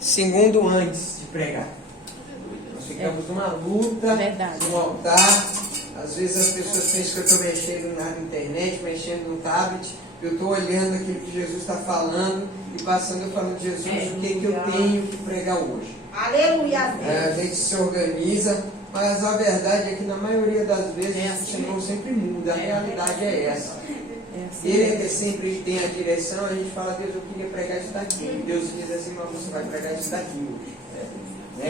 segundo antes de pregar. Nós ficamos numa luta, no altar. Às vezes as pessoas pensam que eu estou mexendo na internet, mexendo no tablet. Eu estou olhando aquilo que Jesus está falando e passando, eu falo, Jesus, o que eu tenho que pregar hoje? Aleluia! A gente se organiza, mas a verdade é que na maioria das vezes o Senhor sempre muda, a realidade é essa. Ele é que sempre tem a direção, a gente fala, Deus, eu queria pregar isso daqui. Deus diz assim, mas você vai pregar isso daqui hoje.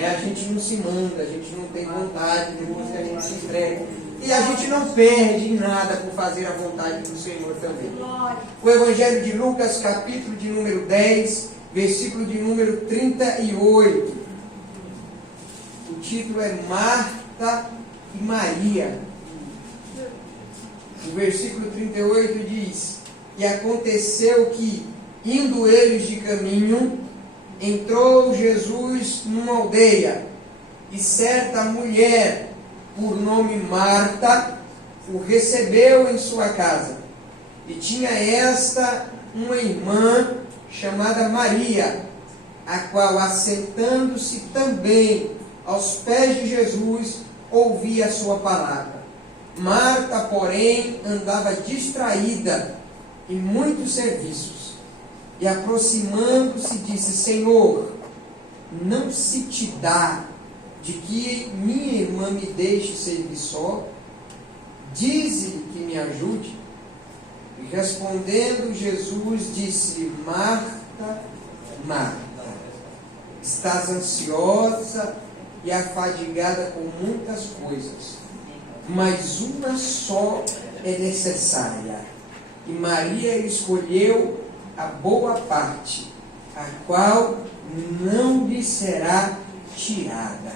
A gente não se manda, a gente não tem vontade, depois que a gente se entrega. E a gente não perde nada por fazer a vontade do Senhor também. O Evangelho de Lucas, capítulo de número 10, versículo de número 38. O título é Marta e Maria. O versículo 38 diz: E aconteceu que, indo eles de caminho, entrou Jesus numa aldeia, e certa mulher, por nome Marta, o recebeu em sua casa. E tinha esta uma irmã chamada Maria, a qual, assentando-se também aos pés de Jesus, ouvia a sua palavra. Marta, porém, andava distraída em muitos serviços. E aproximando-se, disse: Senhor, não se te dá de que minha irmã me deixe servir só? Dize-lhe que me ajude. E respondendo Jesus, disse: Marta, Marta, estás ansiosa e afadigada com muitas coisas, mas uma só é necessária. E Maria escolheu a boa parte, a qual não lhe será tirada.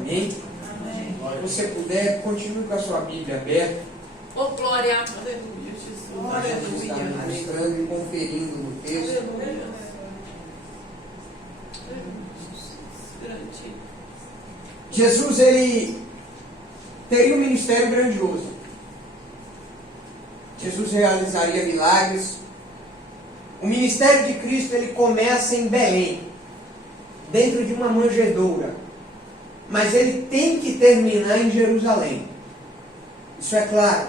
Amém? Se você puder, continue com a sua Bíblia aberta. Oh, glória! Aleluia, Jesus. Nós vamos estar mostrando e conferindo no texto. Jesus, ele teria um ministério grandioso. Jesus realizaria milagres. O ministério de Cristo, ele começa em Belém, dentro de uma manjedoura. Mas ele tem que terminar em Jerusalém. Isso é claro.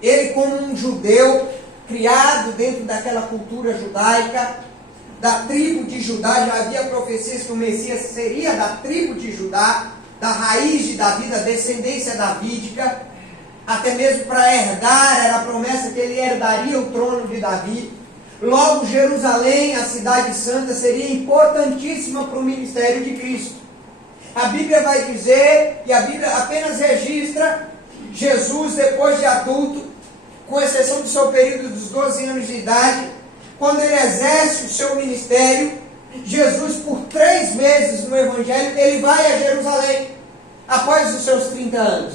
Ele, como um judeu, criado dentro daquela cultura judaica, da tribo de Judá, já havia profecias que o Messias seria da tribo de Judá, da raiz de Davi, da descendência davídica, até mesmo para herdar, era a promessa que ele herdaria o trono de Davi. Logo, Jerusalém, a cidade santa, seria importantíssima para o ministério de Cristo. A Bíblia vai dizer, e a Bíblia apenas registra, Jesus, depois de adulto, com exceção do seu período dos 12 anos de idade, quando ele exerce o seu ministério, Jesus, por 3 meses no Evangelho, ele vai a Jerusalém, após os seus 30 anos.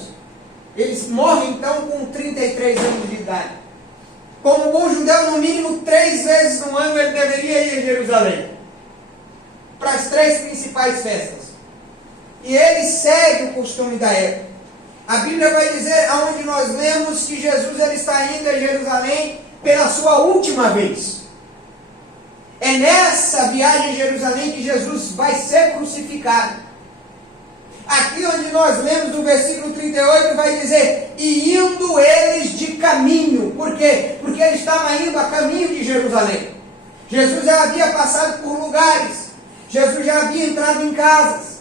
Ele morre então com 33 anos de idade. Como bom judeu, no mínimo 3 vezes no ano ele deveria ir a Jerusalém, para as 3 principais festas. E ele segue o costume da época. A Bíblia vai dizer, aonde nós lemos, que Jesus ele está indo a Jerusalém pela sua última vez. É nessa viagem a Jerusalém que Jesus vai ser crucificado. Aqui onde nós lemos no versículo 38, vai dizer, e indo eles de caminho. Por quê? Porque ele estava indo a caminho de Jerusalém. Jesus já havia passado por lugares. Jesus já havia entrado em casas.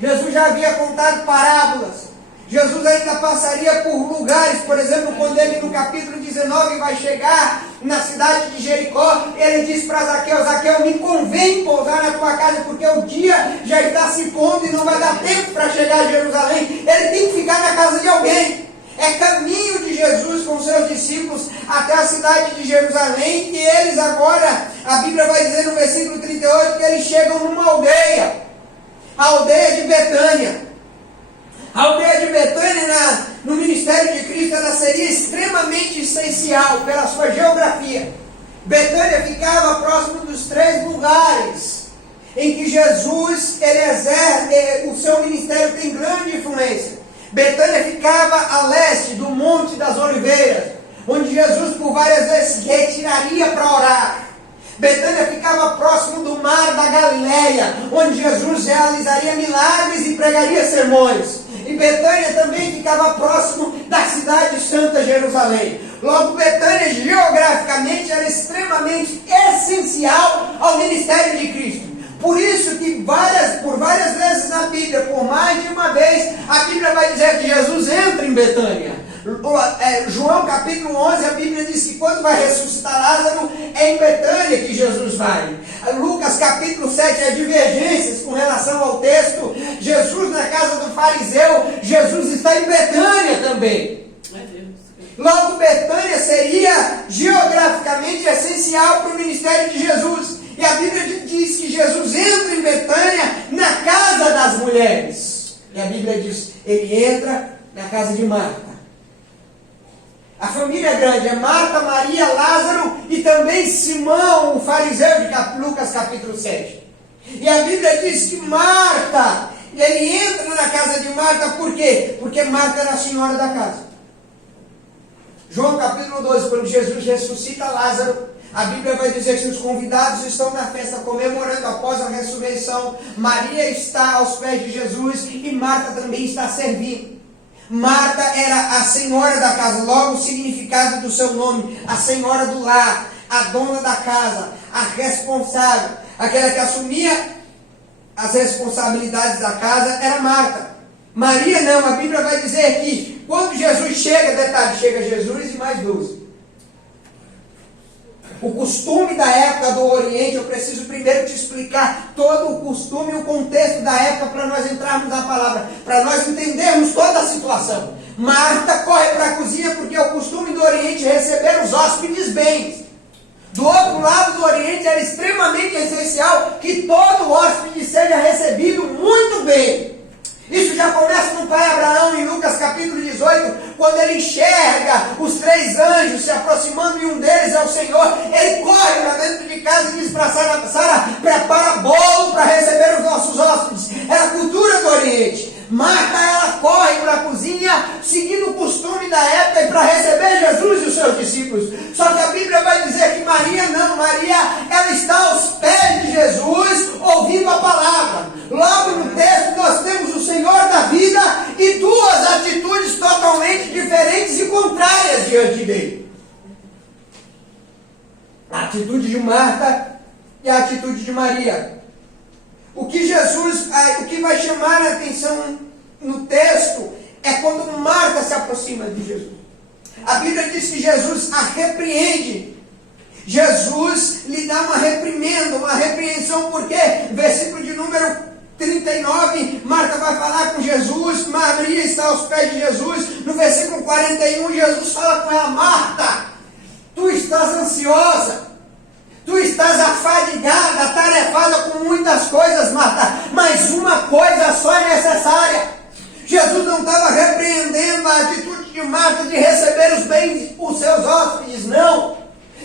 Jesus já havia contado parábolas. Jesus ainda passaria por lugares, por exemplo, quando ele no capítulo 19 vai chegar na cidade de Jericó, ele diz para Zaqueu: Zaqueu, me convém pousar na tua casa, porque o dia já está se pondo e não vai dar tempo para chegar a Jerusalém. Ele tem que ficar na casa de alguém. É caminho de Jesus com seus discípulos até a cidade de Jerusalém, e eles agora, a Bíblia vai dizer no versículo 38, que eles chegam numa aldeia, a aldeia de Betânia. A aldeia de Betânia, no ministério de Cristo, ela seria extremamente essencial pela sua geografia. Betânia ficava próximo dos 3 lugares em que Jesus ele exerce, o seu ministério tem grande influência. Betânia ficava a leste do Monte das Oliveiras, onde Jesus por várias vezes se retiraria para orar. Betânia ficava próximo do mar da Galileia, onde Jesus realizaria milagres e pregaria sermões. E Betânia também ficava próximo da cidade santa Jerusalém. Logo, Betânia geograficamente era extremamente essencial ao ministério de Cristo. Por isso que por várias vezes na Bíblia, por mais de uma vez, a Bíblia vai dizer que Jesus entra em Betânia. João capítulo 11, a Bíblia diz que quando vai ressuscitar Lázaro, é em Betânia que Jesus vai. Lucas capítulo 7, há divergências com relação ao texto. Jesus na casa do fariseu, Jesus está em Betânia também. Logo, Betânia seria geograficamente essencial para o ministério de Jesus. E a Bíblia diz que Jesus entra em Betânia na casa das mulheres. E a Bíblia diz, ele entra na casa de Marta. A família grande é Marta, Maria, Lázaro e também Simão, o fariseu, de Lucas capítulo 7. E a Bíblia diz que Marta, ele entra na casa de Marta, por quê? Porque Marta era a senhora da casa. João capítulo 12, quando Jesus ressuscita Lázaro, a Bíblia vai dizer que os convidados estão na festa comemorando após a ressurreição. Maria está aos pés de Jesus e Marta também está servindo. Marta era a senhora da casa, logo o significado do seu nome, a senhora do lar, a dona da casa, a responsável, aquela que assumia as responsabilidades da casa, era Marta. Maria não, a Bíblia vai dizer que quando Jesus chega, detalhe, chega Jesus e mais 12. O costume da época do Oriente, eu preciso primeiro te explicar todo o costume e o contexto da época para nós entrarmos na palavra, para nós entendermos toda a situação. Marta corre para a cozinha porque é o costume do Oriente receber os hóspedes bem. Do outro lado do Oriente era extremamente essencial que todo hóspede seja recebido muito bem. Isso já começa com o pai Abraão em Lucas capítulo 18, quando ele enxerga os 3 anjos se aproximando e um deles é o Senhor. Ele corre para dentro de casa e diz para Sara, prepara bolo para receber os nossos hóspedes. Era a cultura do Oriente. Marta, ela corre para a cozinha, seguindo o costume da época e para receber Jesus e os seus discípulos. Só que a Bíblia vai dizer que Maria não, Maria, ela está aos pés de Jesus, ouvindo a palavra. Logo no texto nós temos o Senhor da vida e 2 atitudes totalmente diferentes e contrárias diante dele. A atitude de Marta e a atitude de Maria. O que vai chamar a atenção no texto é quando Marta se aproxima de Jesus. A Bíblia diz que Jesus a repreende. Jesus lhe dá uma reprimenda, uma repreensão, porque versículo de número 39, Marta vai falar com Jesus, Maria está aos pés de Jesus. No versículo 41, Jesus fala com ela, Marta, tu estás ansiosa. Tu estás afadigada, atarefada com muitas coisas, Marta, mas uma coisa só é necessária. Jesus não estava repreendendo a atitude de Marta de receber os bens, os seus hóspedes, não.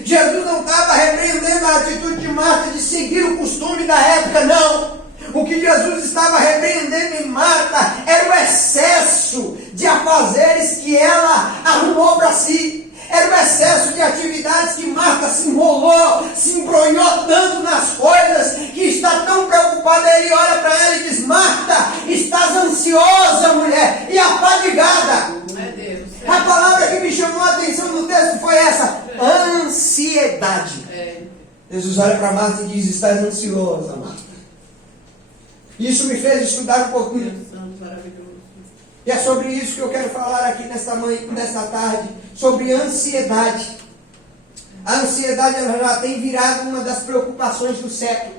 Jesus não estava repreendendo a atitude de Marta de seguir o costume da época, não. O que Jesus estava repreendendo em Marta era o excesso de afazeres que ela arrumou para si. Era o excesso de atividades que Marta se enrolou, se embronhou tanto nas coisas, que está tão preocupada. Ele olha para ela e diz, Marta, estás ansiosa, mulher, e afadigada. A palavra que me chamou a atenção no texto foi essa, ansiedade. Jesus olha para Marta e diz, estás ansiosa, Marta. Isso me fez estudar um pouquinho. E é sobre isso que eu quero falar aqui nesta tarde, sobre ansiedade. A ansiedade ela já tem virado uma das preocupações do século.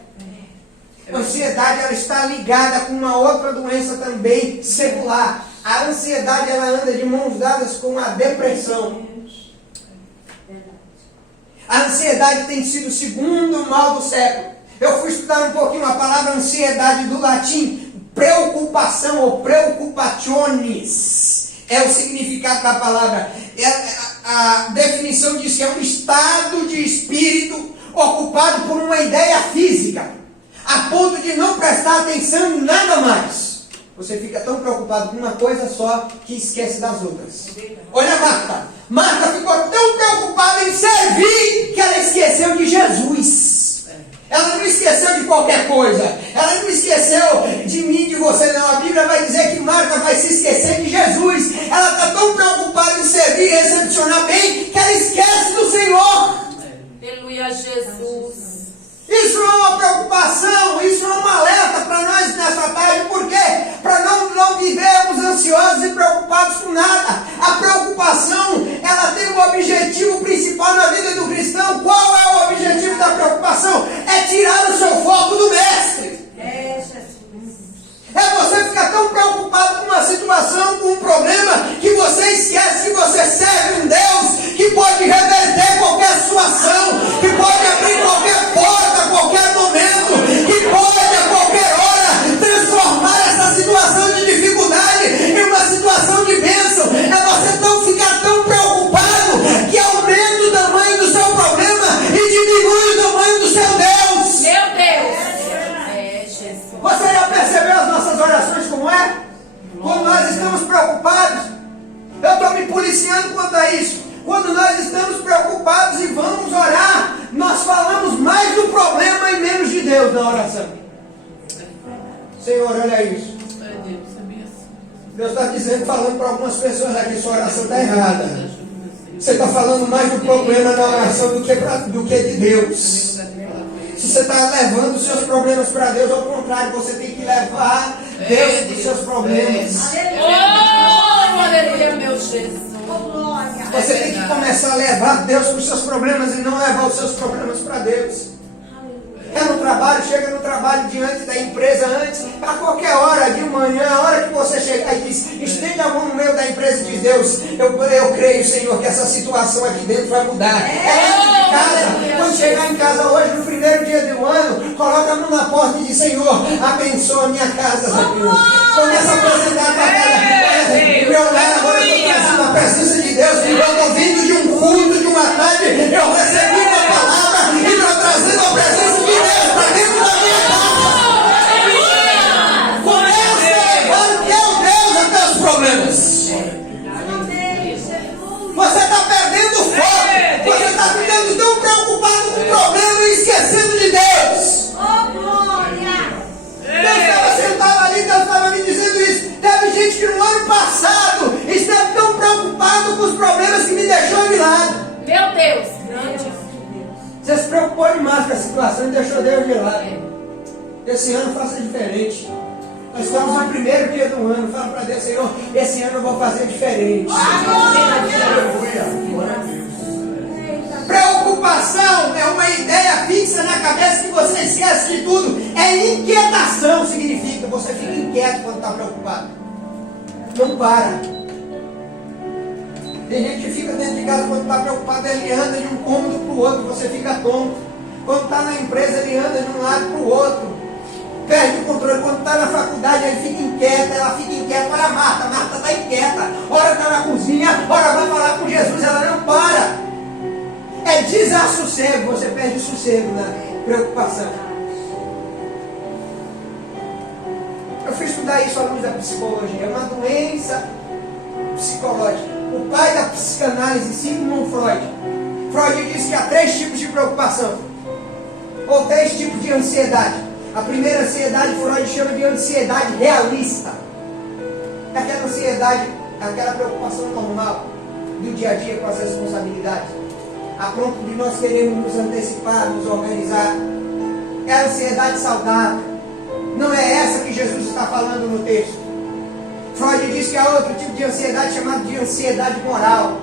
A ansiedade ela está ligada com uma outra doença também secular. A ansiedade ela anda de mãos dadas com a depressão. A ansiedade tem sido o segundo mal do século. Eu fui estudar um pouquinho a palavra ansiedade do latim. Preocupação ou preocupationes é o significado da palavra. A definição diz que é um estado de espírito ocupado por uma ideia física, a ponto de não prestar atenção em nada mais. Você fica tão preocupado com uma coisa só que esquece das outras. Olha Marta. Marta ficou tão preocupada em servir que ela esqueceu de Jesus. Ela não esqueceu de qualquer coisa. Ela não esqueceu de mim, de você, não. A Bíblia vai dizer que Marta vai se esquecer de Jesus. Ela está tão preocupada em servir e recepcionar bem que ela esquece do Senhor. Aleluia, Jesus. Isso não é uma preocupação, isso não é um alerta para nós nessa tarde. Por quê? Para não vivermos ansiosos e preocupados com nada. A preocupação, ela tem um objetivo principal na vida do cristão. Qual é o objetivo da preocupação? É tirar o seu foco do Mestre. É você ficar tão preocupado com uma situação, com um problema, que você esquece que você serve um Deus que pode reverter qualquer situação, que pode abrir qualquer porta, a qualquer momento, que pode a qualquer hora transformar essa situação de dificuldade em uma situação de bênção. É você não ficar tão preocupado que aumenta o tamanho do seu problema e diminui o tamanho do seu Deus. Meu Deus. Jesus. Você já percebeu as nossas orações como é? Quando nós estamos preocupados, eu estou me policiando quanto a isso. Quando nós estamos preocupados e vamos orar, nós falamos mais do problema e menos de Deus na oração. Senhor, olha isso. Deus está dizendo, falando para algumas pessoas aqui, sua oração está errada. Você está falando mais do problema na oração do que de Deus. Se você está levando os seus problemas para Deus, ao contrário, você tem que levar Deus para os seus problemas. Oh, aleluia, meu Jesus. Você tem que começar a levar Deus para os seus problemas e não levar os seus problemas para Deus. É no trabalho, chega no trabalho diante da empresa antes, a qualquer hora, de manhã, a hora que você chegar e diz, estende a mão no meio da empresa e diz, Deus, eu creio, Senhor, que essa situação aqui dentro vai mudar. É dentro de casa, quando chegar em casa hoje, no primeiro dia do ano, coloca a mão na porta e diz, Senhor, abençoa a minha casa, Senhor. Começa a apresentar a tua casa. Meu lar, agora eu estou trazendo a presença de Deus, eu estou vindo de um culto, de uma tarde, eu recebi uma palavra e estou trazendo a presença de Deus para dentro da minha casa. Comece a levar o teu Deus a teus problemas. Você está perdendo o foco. Você está ficando tão preocupado com o problema e esquecendo de Deus. Deus estava sentado ali, Deus estava me dizendo isso. Teve gente que no ano passado esteve tão preocupado com os problemas que me deixou de lado. Meu Deus, grande. Você se preocupou demais com a situação e deixou Deus de lado. Esse ano faça diferente. Nós estamos no primeiro dia do ano. Fala para Deus, Senhor, esse ano eu vou fazer diferente. Preocupação é uma ideia fixa na cabeça que você esquece de tudo. É inquietação, significa. Você fica inquieto quando está preocupado. Não para. Tem gente que fica dentro de casa quando está preocupado, ele anda de um cômodo para o outro, você fica tonto. Quando está na empresa, ele anda de um lado para o outro. Perde o controle. Quando está na faculdade, ele fica inquieto, ela fica inquieta. Olha a Marta está inquieta. Ora está na cozinha, ora vai falar com Jesus, ela não para. É desassossego, você perde o sossego na preocupação. Eu fui estudar isso à luz da psicologia. É uma doença psicológica. O pai da psicanálise, Sigmund Freud. Freud diz que há 3 tipos de preocupação. Ou 3 tipos de ansiedade. A primeira ansiedade, Freud chama de ansiedade realista. É aquela ansiedade, aquela preocupação normal do dia a dia com as responsabilidades. A ponto de nós queremos nos antecipar, nos organizar. É a ansiedade saudável. Não é essa que Jesus está falando no texto. Freud diz que há outro tipo de ansiedade chamado de ansiedade moral.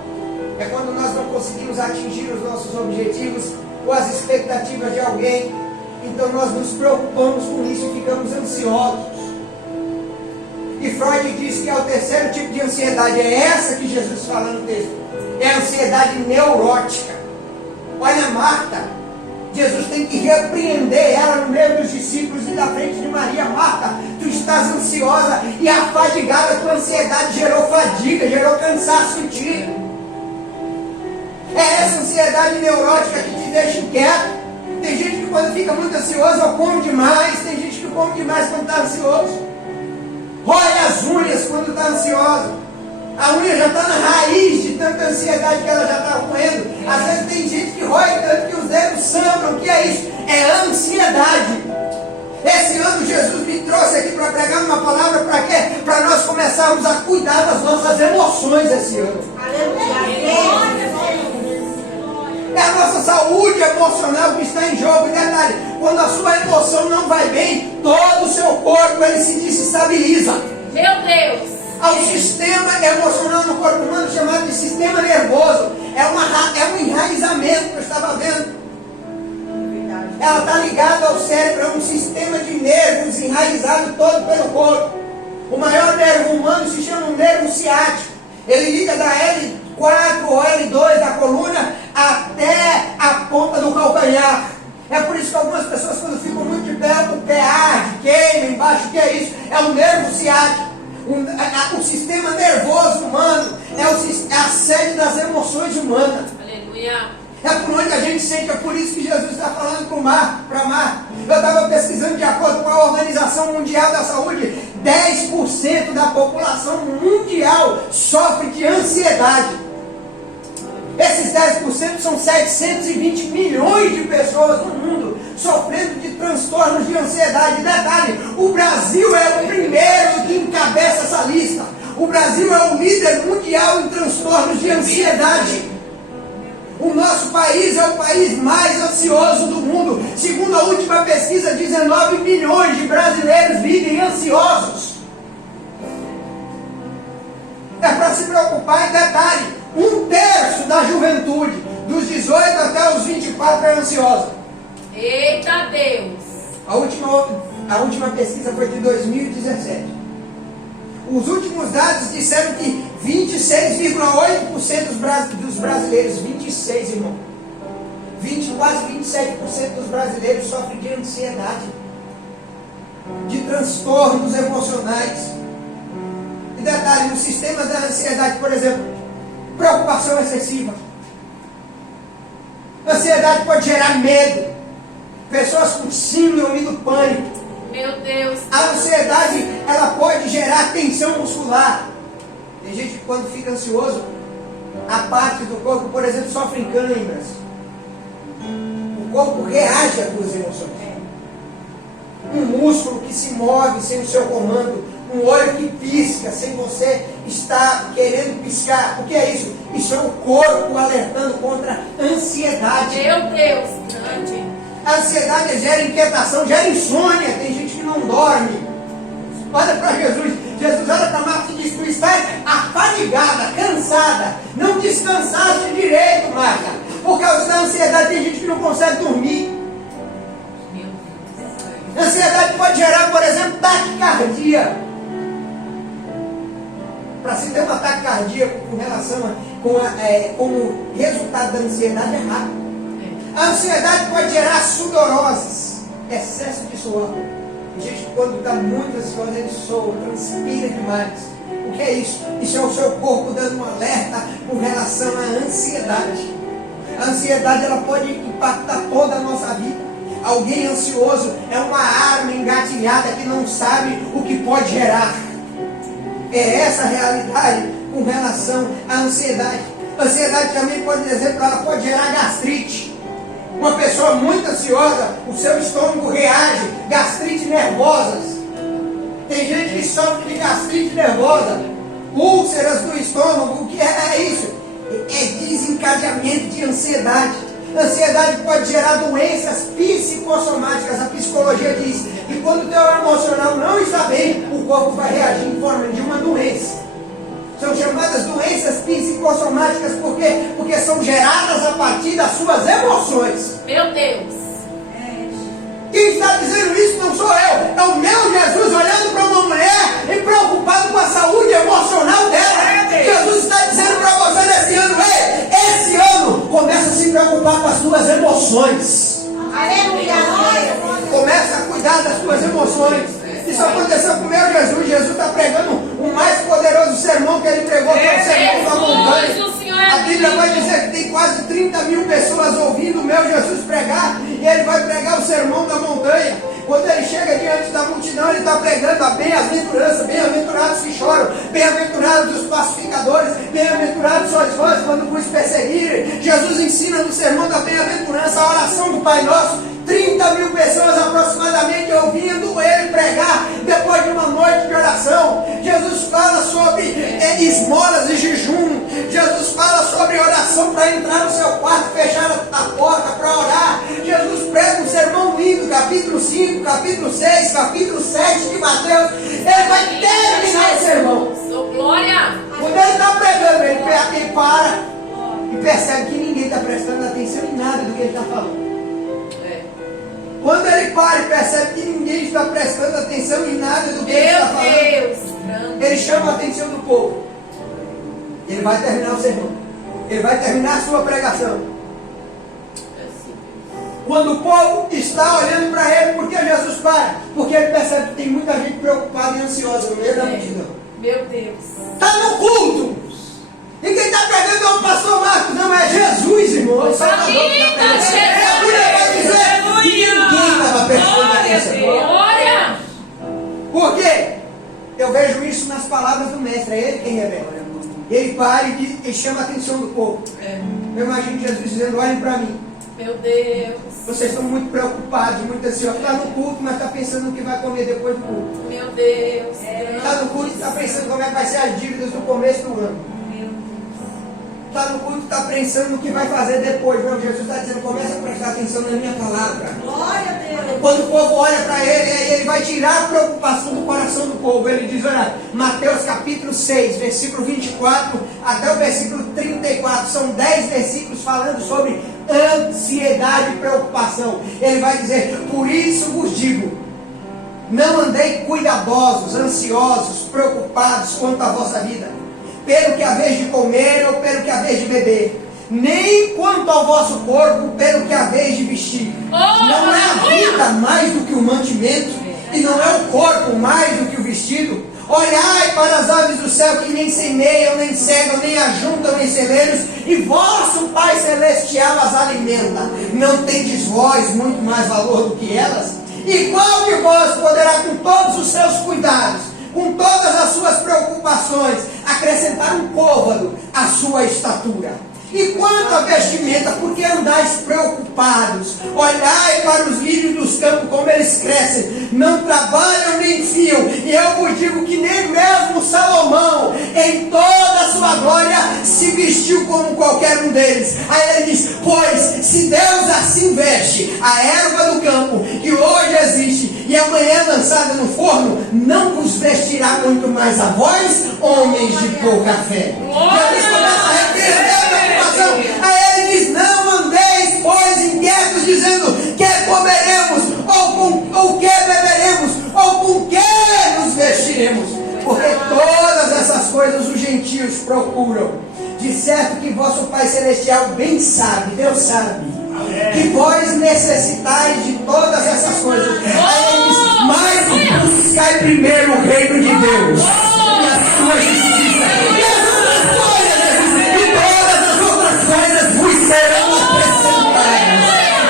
É quando nós não conseguimos atingir os nossos objetivos ou as expectativas de alguém. Então nós nos preocupamos com isso e ficamos ansiosos. E Freud diz que é o terceiro tipo de ansiedade. É essa que Jesus fala no texto. É a ansiedade neurótica. Olha Marta. Jesus tem que repreender ela no meio dos discípulos e da frente de Maria. Marta, tu estás ansiosa e afadigada. Tua ansiedade gerou fadiga, gerou cansaço em ti. É essa ansiedade neurótica que te deixa inquieto. Tem gente que quando fica muito ansioso ou come demais. Tem gente que come demais quando está ansioso. Rói as unhas quando está ansiosa. A unha já está na raiz de tanta ansiedade que ela já está roendo. Às vezes tem gente que rói tanto que os dedos sangram. O que é isso? é ansiedade. Esse ano Jesus me trouxe aqui para pregar uma palavra para quê? Para nós começarmos a cuidar das nossas emoções esse ano. É a nossa saúde emocional que está em jogo. E detalhe, quando a sua emoção não vai bem, todo o seu corpo ele se desestabiliza. Meu Deus. Há um sistema emocional no corpo humano chamado de sistema nervoso. É um enraizamento que eu estava vendo. Ela está ligada ao cérebro, é um sistema de nervos enraizado todo pelo corpo. O maior nervo humano se chama um nervo ciático. Ele liga da L4 ou L2 da coluna até a ponta do calcanhar. É por isso que algumas pessoas, quando ficam muito de pé, o pé arde, queima embaixo. O que é isso? É o nervo ciático. O sistema nervoso humano é a sede das emoções humanas. Aleluia. É por onde a gente sente, é por isso que Jesus está falando para Mar. Eu estava pesquisando, de acordo com a Organização Mundial da Saúde, 10% da população mundial sofre de ansiedade. Esses 10% são 720 milhões de pessoas no mundo sofrendo de transtornos de ansiedade. Detalhe, o Brasil é o primeiro que encabeça essa lista. O Brasil é o líder mundial em transtornos de ansiedade. O nosso país é o país mais ansioso do mundo. Segundo a última pesquisa, 19 milhões de brasileiros vivem ansiosos. É para se preocupar. E detalhe, 1/3 da juventude, dos 18 até os 24, é ansiosa. Eita Deus. A última pesquisa foi de 2017. Os últimos dados disseram que 26,8% dos brasileiros, 26, irmão, quase 27% dos brasileiros sofrem de ansiedade, de transtornos emocionais. E detalhe, nos sistemas da ansiedade, por exemplo, preocupação excessiva. Ansiedade pode gerar medo. Pessoas com síndrome do pânico. Meu Deus. A ansiedade, ela pode gerar tensão muscular. Tem gente que quando fica ansioso, a parte do corpo, por exemplo, sofre câimbras. O corpo reage às suas emoções. Um músculo que se move sem o seu comando. Um olho que pisca sem você estar querendo piscar. O que é isso? Isso é o corpo alertando contra a ansiedade. Meu Deus, grande. A ansiedade gera inquietação, gera insônia. Tem gente que não dorme. Olha para Jesus. Jesus olha para Marta e diz: tu estás afadigada, cansada. Não descansaste direito, Marta. Por causa da ansiedade, tem gente que não consegue dormir. A ansiedade pode gerar, por exemplo, taquicardia. Para se ter um ataque cardíaco com relação como resultado da ansiedade é rápido. A ansiedade pode gerar sudoroses, excesso de suor. Tem gente que quando está muito ansioso, ele soa, transpira demais. O que é isso? Isso é o seu corpo dando um alerta com relação à ansiedade. A ansiedade, ela pode impactar toda a nossa vida. Alguém ansioso é uma arma engatilhada que não sabe o que pode gerar. É essa a realidade com relação à ansiedade. A ansiedade também, por exemplo, ela pode gerar gastrite. Uma pessoa muito ansiosa, o seu estômago reage, gastrite nervosas. Tem gente que sofre de gastrite nervosa, úlceras do estômago. O que é isso? É desencadeamento de ansiedade. A ansiedade pode gerar doenças psicossomáticas. A psicologia diz que quando o teu emocional não está bem, o corpo vai reagir em forma de uma doença. São chamadas doenças psicossomáticas. Por quê? Porque são geradas a partir das suas emoções. Meu Deus. Quem está dizendo isso não sou eu. É o meu Jesus olhando para uma mulher e preocupado com a saúde emocional dela. Jesus está dizendo para você nesse ano: ei, esse ano começa a se preocupar com as suas emoções. Aleluia. Começa a cuidar das suas emoções. Isso aconteceu com o meu Jesus. Jesus está pregando o mais poderoso sermão que ele pregou, que é o sermão da montanha. A Bíblia vai dizer que tem quase 30 mil pessoas ouvindo o meu Jesus pregar, e ele vai pregar o sermão da montanha. Quando ele chega diante da multidão, ele está pregando a bem-aventurança. Bem-aventurados que choram, bem-aventurados os pacificadores, bem-aventurados sois vós quando vos perseguirem. Jesus ensina no sermão da bem-aventurança a oração do Pai Nosso. 30 esmolas e jejum. Jesus fala sobre oração para entrar no seu quarto, fechar a porta para orar. Jesus prega um sermão lindo, capítulo 5, capítulo 6, capítulo 7 de Mateus. Ele vai terminar o sermão. Sou glória. Quando ele está pregando, ele para e percebe que ninguém está prestando atenção em nada do que ele está falando. Quando ele para e percebe que ninguém está prestando atenção em nada do que ele está falando, ele chama a atenção do povo. Ele vai terminar o sermão. Ele vai terminar a sua pregação. Quando o povo está olhando para ele, por que Jesus para? Porque ele percebe que tem muita gente preocupada e ansiosa no meio da multidão. Meu Deus. Está no culto. E quem está pregando é o pastor Marcos, não é Jesus, irmão. É o Salvador que está pregando. A Bíblia vai dizer que ninguém estava prestando atenção. Glória. Por quê? Eu vejo isso nas palavras do mestre. É ele quem revela. Ele para e chama a atenção do povo. Eu imagino Jesus dizendo: olhem para mim. Meu Deus. Vocês estão muito preocupados, muito ansiosos. Está no culto, mas está pensando no que vai comer depois do culto. Meu Deus. Está no culto, está pensando como é que vai ser as dívidas no começo do ano. Está no culto, está pensando no que vai fazer depois. Não, Jesus está dizendo: começa a prestar atenção na minha palavra. Glória a Deus. Quando o povo olha para ele, ele vai tirar a preocupação do coração do povo. Ele diz: olha, Mateus capítulo 6, versículo 24 até o versículo 34. São 10 versículos falando sobre ansiedade e preocupação. Ele vai dizer: por isso vos digo, não andei cuidadosos, ansiosos, preocupados quanto à vossa vida, pelo que haveis de comer ou pelo que haveis de beber, nem quanto ao vosso corpo, pelo que haveis de vestir. Não é a vida mais do que o mantimento, e não é o corpo mais do que o vestido? Olhai para as aves do céu, que nem semeiam, nem cegam, nem ajuntam em celeiros, e vosso Pai Celestial as alimenta. Não tendes vós muito mais valor do que elas? E qual de vós poderá, com todos os seus cuidados, com todas as suas preocupações, acrescentar um côvado à sua estatura? E quanto à vestimenta, por que andais preocupados? Olhai para os lírios dos campos, como eles crescem, não trabalham nem fiam, e eu vos digo que nem mesmo Salomão, em toda a sua glória, se vestiu como qualquer um deles. Aí ele diz: pois se Deus assim veste a erva do campo, que hoje existe e amanhã é lançada no forno, não vos vestirá muito mais a vós, homens de pouca fé. E eles começam a repreender a preocupação. Aí ele diz: não andeis, pois, inquietos, dizendo: que comeremos, ou que beberemos, ou com que nos vestiremos? Porque todas essas coisas os gentios procuram. De certo que vosso Pai Celestial bem sabe, Deus sabe, que vós necessitais de todas essas coisas. Aí ele diz: mas buscai primeiro o reino de Deus e a sua justiça, e as outras coisas, e todas as outras coisas vos serão acrescentadas.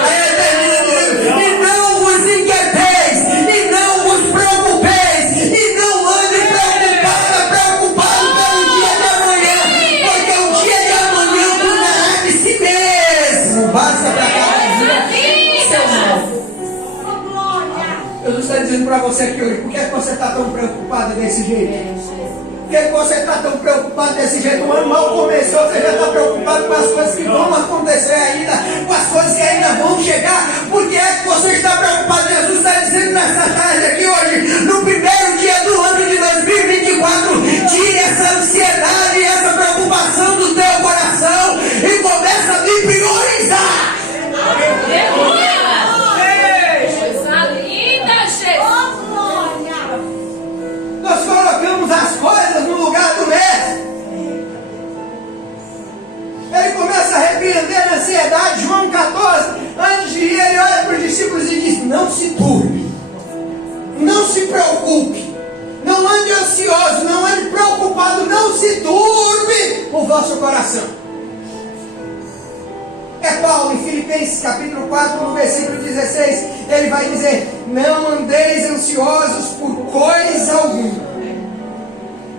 Aí ele termina dizendo: e não vos inquieteis, e não vos preocupeis, e não ande preocupado pelo dia de amanhã, porque o dia de amanhã cuidará de si mesmo. Basta para cada dia seu mal. Jesus está dizendo para você aqui hoje: por que você está tão preocupado desse jeito? Por que você está tão preocupado desse jeito? O ano mal começou, você já está preocupado com as coisas que vão acontecer ainda, com as coisas que ainda vão chegar. Por que é que você está preocupado? Jesus está dizendo nessa tarde aqui hoje, no primeiro dia do ano de 2024, tire essa ansiedade e essa preocupação do teu coração e começa a me priorizar. Nós colocamos as coisas no lugar do mestre. Ele começa a repreender a ansiedade. João 14, antes de ir, ele olha para os discípulos e diz: não se turbe, não se preocupe, não ande ansioso, não ande preocupado, não se turbe o vosso coração. É Paulo em Filipenses capítulo 4, no versículo 16, ele vai dizer: não andeis ansiosos por coisa alguma.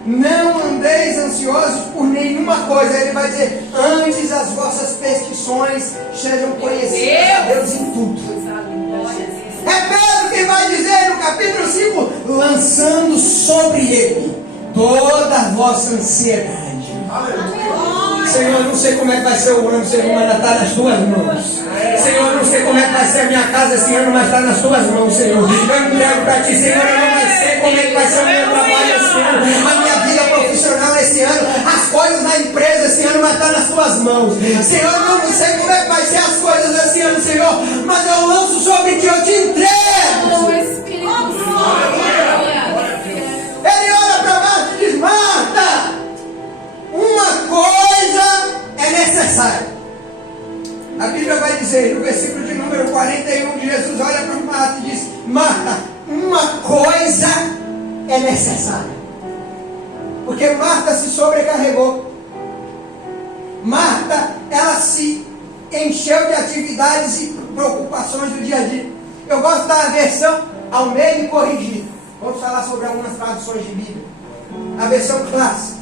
Não andeis ansiosos por nenhuma coisa. Ele vai dizer: antes as vossas petições sejam conhecidas a Deus em tudo. É Pedro quem vai dizer no capítulo 5: lançando sobre ele toda a vossa ansiedade. Senhor, eu não sei como é que vai ser o ano, Senhor, mas está nas tuas mãos. Senhor, eu não sei como é que vai ser a minha casa esse ano, mas está nas tuas mãos, Senhor. Eu entrego para ti, Senhor, eu não sei como é que vai ser o meu trabalho esse ano, a minha vida profissional esse ano, as coisas da empresa esse ano, mas está nas tuas mãos. Senhor, eu não sei como é que vai ser as coisas esse ano, Senhor, mas eu lanço sobre ti, eu te entrego. Ele olha para baixo e diz: Marta, uma coisa é necessária. A Bíblia vai dizer, no versículo de número 41, de Jesus olha para Marta e diz: Marta, uma coisa é necessária. Porque Marta se sobrecarregou. Marta, ela se encheu de atividades e preocupações do dia a dia. Eu gosto da versão Almeida e Corrigida. Vamos falar sobre algumas traduções de Bíblia. A versão clássica,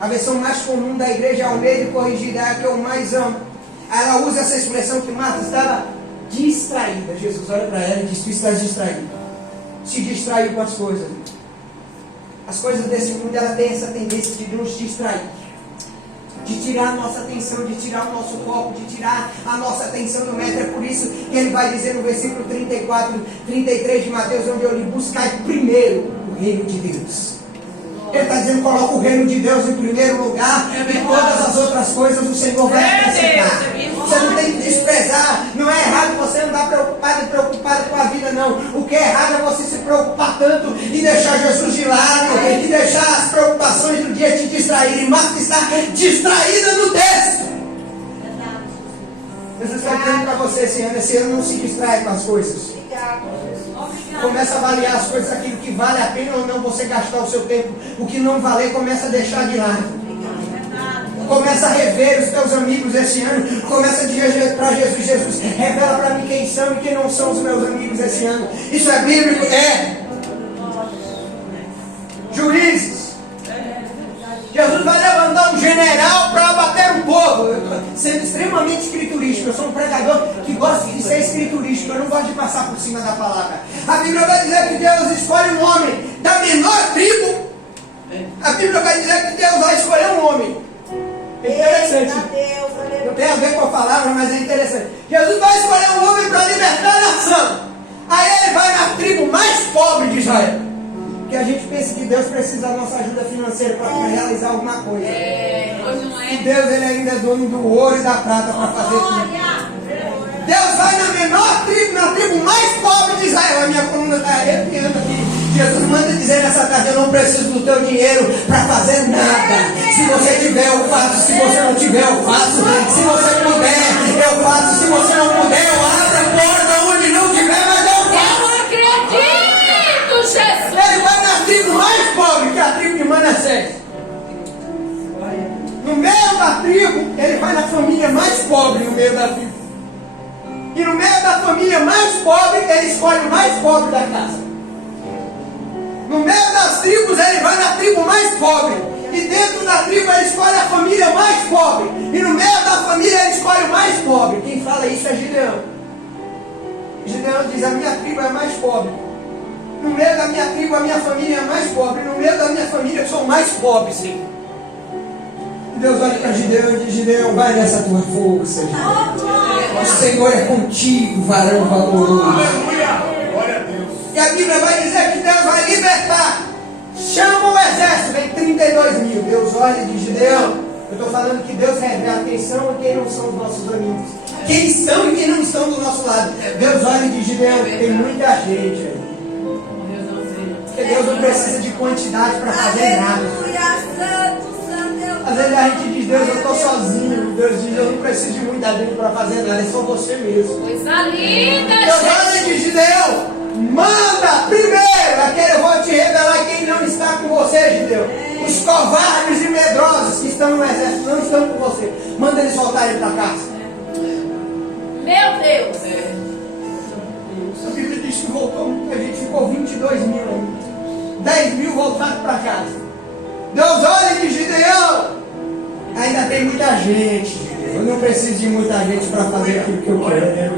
a versão mais comum da igreja é Almeida e Corrigida, é a que eu mais amo. Ela usa essa expressão que Marta estava distraída. Jesus olha para ela e diz: tu estás distraída. Se distraiu com as coisas. As coisas desse mundo, ela tem essa tendência de nos distrair, de tirar a nossa atenção, de tirar o nosso foco, de tirar a nossa atenção do metro. É por isso que ele vai dizer no versículo 34, 33 de Mateus, onde eu li: buscai primeiro o reino de Deus. Ele está dizendo: coloca o reino de Deus em primeiro lugar, e todas as outras coisas o Senhor vai acrescentar. Você não tem que desprezar. Não é errado você andar preocupado e preocupado com a vida, não. O que é errado é você se preocupar tanto e deixar Jesus de lado, e deixar as preocupações do dia te distraírem. Marta está distraída no texto. Jesus está dizendo para você esse ano não se distrai com as coisas. Começa a avaliar as coisas, aquilo que vale a pena ou não você gastar o seu tempo. O que não valer, começa a deixar de lado. Começa a rever os teus amigos esse ano. Começa a dizer para Jesus: Jesus, revela para mim quem são e quem não são os meus amigos esse ano. Isso é bíblico? É. Juízes. Jesus vai levantar um general para abater um povo. Eu estou sendo extremamente escriturístico. Eu sou um pregador que gosta de ser escriturístico. Eu não gosto de passar por cima da palavra. A Bíblia vai dizer que Deus escolhe um homem da menor tribo. A Bíblia vai dizer que Deus vai escolher um homem. É interessante. Não tem a ver com a palavra, mas é interessante. Jesus vai escolher um homem para libertar a nação. Aí ele vai na tribo mais pobre de Israel. Que a gente pensa que Deus precisa da nossa ajuda financeira para realizar alguma coisa. Hoje não é. E Deus, ele ainda é dono do ouro e da prata para fazer tudo. Deus vai na menor tribo, na tribo mais pobre de Israel. A minha coluna está arrepiando aqui. Jesus manda dizer nessa tarde: eu não preciso do teu dinheiro para fazer nada. Se você tiver, eu faço. Se você não tiver, eu faço. Se você puder, eu faço. Se você não puder, eu abro a porta onde não tiver, mas eu faço. Eu acredito, Jesus. Ele vai na tribo mais pobre, que é a tribo de Manassés. No meio da tribo, ele vai na família mais pobre no meio da tribo. E no meio da família mais pobre, ele escolhe o mais pobre da casa. No meio das tribos, ele vai na tribo mais pobre. E dentro da tribo, ele escolhe a família mais pobre. E no meio da família, ele escolhe o mais pobre. Quem fala isso é Gideão. Gideão diz: a minha tribo é a mais pobre. No meio da minha tribo, a minha família é a mais pobre. No meio da minha família, eu sou o mais pobre, sim. E Deus olha para Gideão e diz: Gideão, vai nessa tua força, Gideão. O Senhor é contigo, varão valoroso. Aleluia! Glória a Deus. E a Bíblia vai dizer que Deus vai libertar. Chama o exército, vem 32 mil. Deus olha e diz: Gideão, eu estou falando que Deus revela quem são e quem não são os nossos amigos. Quem estão e quem não estão do nosso lado. Deus olha e diz: Gideão, tem muita gente aí. Porque Deus não precisa de quantidade para fazer nada. Às vezes a gente diz: Deus, eu estou sozinho. Deus diz: eu não preciso de muita gente para fazer nada, é só você mesmo. Coisa linda, Deus olha e diz: Gideão, manda primeiro, aquele eu vou te revelar quem não está com você, Gideão. Os covardes e medrosos que estão no exército não estão com você. Manda eles voltarem para casa. Meu Deus. A Bíblia diz que voltou muita gente, ficou 22 mil ainda. 10 mil voltaram para casa. Deus olha e diz: Gideão, ainda tem muita gente. Eu não preciso de muita gente para fazer aquilo que eu quero.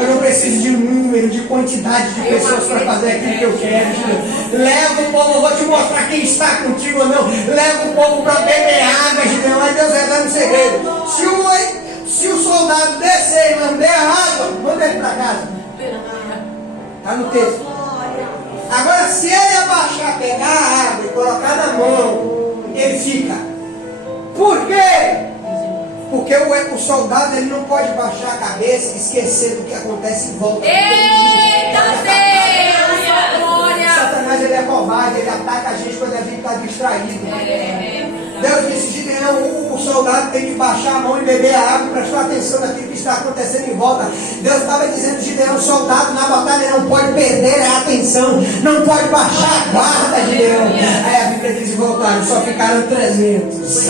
Eu não preciso de número, de quantidade de pessoas para fazer aquilo que eu quero. Leva o povo, eu vou te mostrar quem está contigo ou não. Leva o povo para beber água, Gideão. Aí Deus revela um segredo. Se o soldado descer e não der a água, manda ele para casa. Está no texto. Agora, se ele abaixar, pegar a água e colocar na mão, ele fica. Por quê? Porque o soldado ele não pode baixar a cabeça e esquecer do que acontece em volta. Eita Deus! Glória! Satanás ele é covarde, ele ataca a gente quando a gente está distraído. Deus disse, Gideão, o soldado tem que baixar a mão e beber a água e prestar atenção naquilo que está acontecendo em volta. Deus estava dizendo, Gideão, o soldado na batalha não pode perder a atenção, não pode baixar a guarda, Gideão. Aí a Bíblia diz, voltaram, só ficaram 300.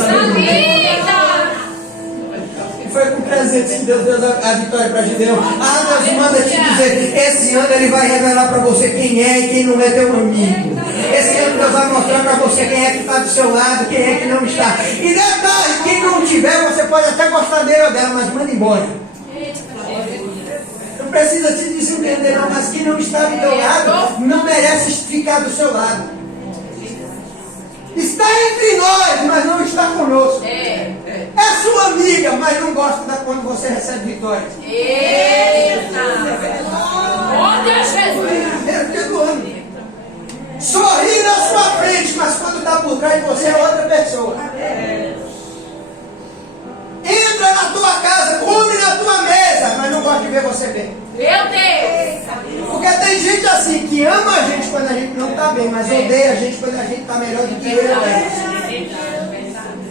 Foi com 300 que Deus deu a vitória para Gideão. Deus manda te dizer, esse ano ele vai revelar para você quem é e quem não é teu amigo. Esse ano Deus vai mostrar para você quem é que está do seu lado, quem é que não está. E detalhe, quem não tiver, você pode até gostar dele ou dela, mas manda embora. Não precisa te desentender não, mas quem não está do teu lado, não merece ficar do seu lado. Está entre nós, mas não está conosco. É sua amiga, mas não gosta da quando você recebe vitória. Eita! Olha Jesus! Sorri na sua frente, mas quando está por trás de você é outra pessoa. Entra na tua casa, come na tua mesa, mas não gosta de ver você bem. Meu Deus! Porque tem gente assim que ama a gente quando a gente não está bem, mas odeia a gente quando a gente está melhor do que ele.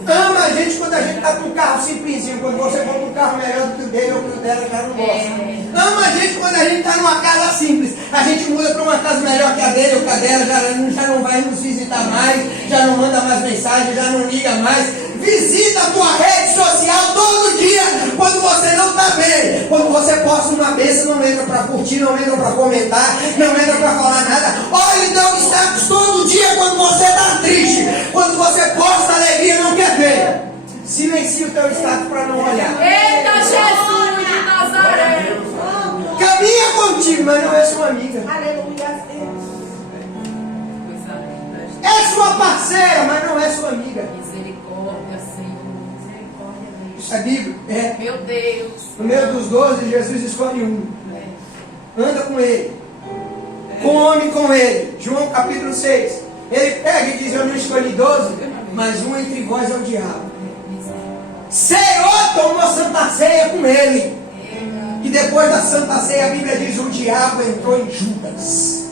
Ama a gente quando a gente está com um carro simplesinho, quando você compra um carro melhor do que o dele ou que o dela já não gosta. Ama a gente quando a gente está numa casa simples, a gente muda para uma casa melhor que a dele ou que a dela, já não vai nos visitar mais, já não manda mais mensagem, já não liga mais. Visita a tua rede social todo dia quando você não está bem. Quando você posta uma bênção, não entra para curtir, não entra para comentar, não entra para falar nada. Olha, então status todo dia quando você está triste. Quando você posta alegria, não quer ver. Silencia o teu status para não olhar. Eita Jesus de Nazaré! Caminha contigo, mas não é sua amiga. É sua parceira, mas não é sua amiga. Misericórdia, Senhor. Isso é Bíblia? É. Meu Deus. No meio dos 12, Jesus escolhe um. Anda com ele. Come com ele. João capítulo 6. Ele pega e diz, eu não escolhi 12, mas um entre vós é o diabo. Senhor tomou santa ceia com ele. E depois da santa ceia, a Bíblia diz, o diabo entrou em Judas.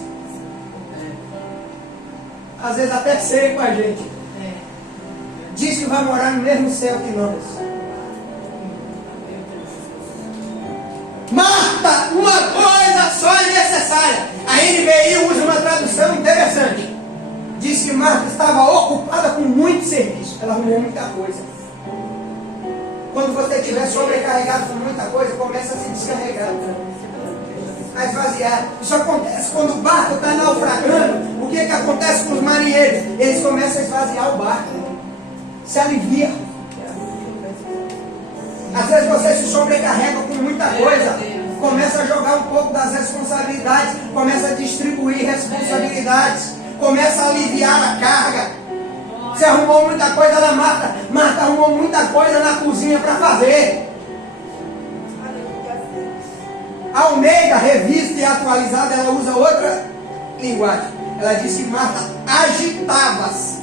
Às vezes até ceia com a gente. Diz que vai morar no mesmo céu que nós. Marta, uma coisa só é necessária. A NVI usa uma tradução interessante. Diz que Marta estava ocupada com muito serviço. Ela arrumou muita coisa. Quando você estiver sobrecarregado com muita coisa, começa a se descarregar, a esvaziar. Isso acontece quando o barco está naufragando. O que acontece com os marinheiros? Eles começam a esvaziar o barco. Se alivia. Às vezes você se sobrecarrega com muita coisa, começa a jogar um pouco das responsabilidades, começa a distribuir responsabilidades, começa a aliviar a carga. Você arrumou muita coisa lá, Marta arrumou muita coisa na cozinha para fazer. Almeida, revista e atualizada, ela usa outra linguagem. Ela diz que Marta agitava-se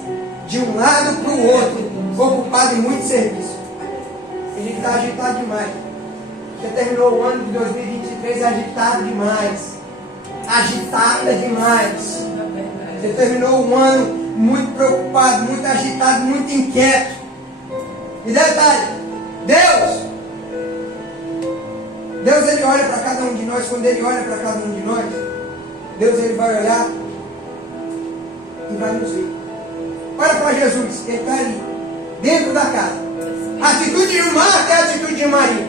de um lado para o outro, ocupada em muito serviço. A gente está agitado demais. Você terminou o ano de 2023 agitado demais. Agitada demais. Você terminou o ano muito preocupado, muito agitado, muito inquieto. E detalhe, Deus ele olha para cada um de nós. Quando ele olha para cada um de nós, Deus ele vai olhar e vai nos ver. Olha para Jesus, ele está ali, dentro da casa. A atitude de Marta é a atitude de Maria.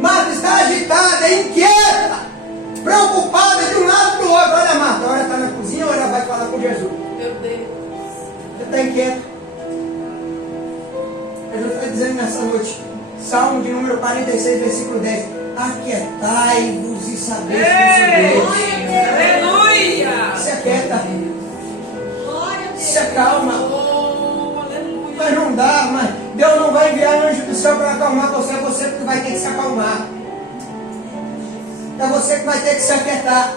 Marta está agitada, inquieta, preocupada de um lado para o outro. Olha Marta, ela está na cozinha ou ela vai falar com Jesus? Meu Deus. Você está inquieto? Jesus está dizendo nessa noite, Salmo de número 46, versículo 10. Aquietai-vos e sabeis que eu sou Deus. Aleluia! Se aquieta. se acalma. Oh, aleluia. Mas não dá, mas Deus não vai enviar anjo do céu para acalmar você, é você que vai ter que se acalmar. É você que vai ter que se aquietar.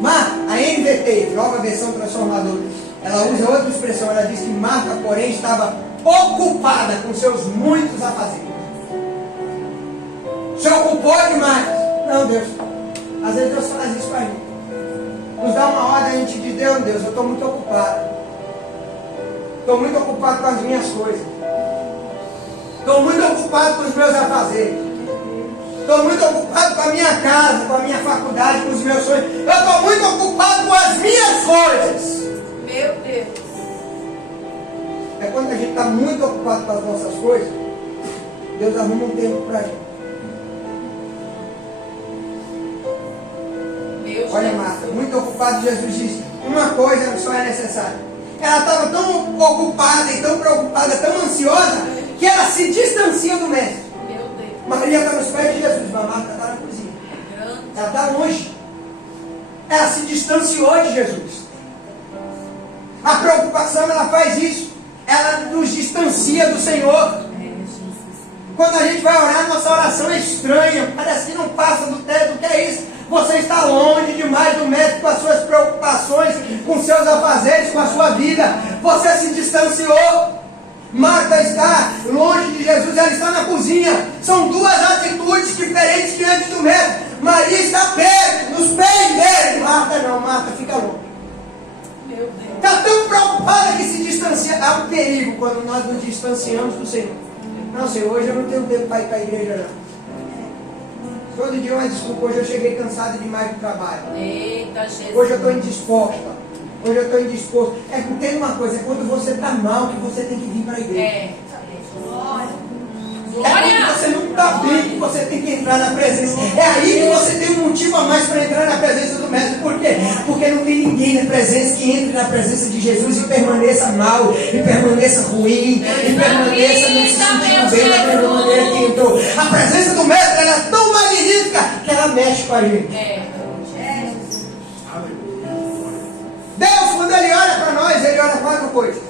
Mas a NVT, nova versão transformadora, ela usa outra expressão, ela diz que Marta, porém, estava ocupada com seus muitos afazeres. Se ocupou demais. Não, Deus. Às vezes Deus faz isso para a gente. Nos dá uma ordem, a gente diz, Deus, eu estou muito ocupado. Estou muito ocupado com as minhas coisas. Estou muito ocupado com os meus afazeres. Estou muito ocupado com a minha casa, com a minha faculdade, com os meus sonhos. Eu estou muito ocupado com as minhas coisas. Meu Deus. É quando a gente está muito ocupado com as nossas coisas, Deus arruma um tempo para a gente. Olha, Marta, muito ocupada, Jesus disse, uma coisa só é necessária. Ela estava tão ocupada e tão preocupada, tão ansiosa, que ela se distancia do mestre. Meu Deus. Maria está nos pés de Jesus, mas Marta está na cozinha. Grande. Ela está longe. Ela se distanciou de Jesus. A preocupação, ela faz isso. Ela nos distancia do Senhor. Jesus. Quando a gente vai orar, nossa oração é estranha. Parece que não passa do teto. O que é isso? Você está longe demais do mestre com as suas preocupações, com seus afazeres, com a sua vida. Você se distanciou. Marta está longe de Jesus, ela está na cozinha. São duas atitudes diferentes diante do mestre. Maria está perto, nos pés dele. Marta não, Marta fica longe. Meu Deus. Está tão preocupada que se distancia. Há um perigo quando nós nos distanciamos do Senhor. Não, Senhor, hoje eu não tenho tempo para ir para a igreja, não. Todo dia uma desculpa, hoje eu cheguei cansado demais do trabalho. Eita, Jesus. Hoje eu estou indisposta. Hoje eu estou indisposto. É porque tem uma coisa, é quando você está mal que você tem que vir para a igreja. É. É quando você não está bem que você tem que entrar na presença. É aí que você tem um motivo a mais para entrar na presença do mestre. Por quê? Porque não tem ninguém na presença que entre na presença de Jesus e permaneça mal, e permaneça ruim, e permaneça não se sentindo bem da mesma maneira que entrou. A presença do mestre, ela é tão magnífica que ela mexe com a gente. É. Deus, quando Ele olha para nós, Ele olha 4 coisas.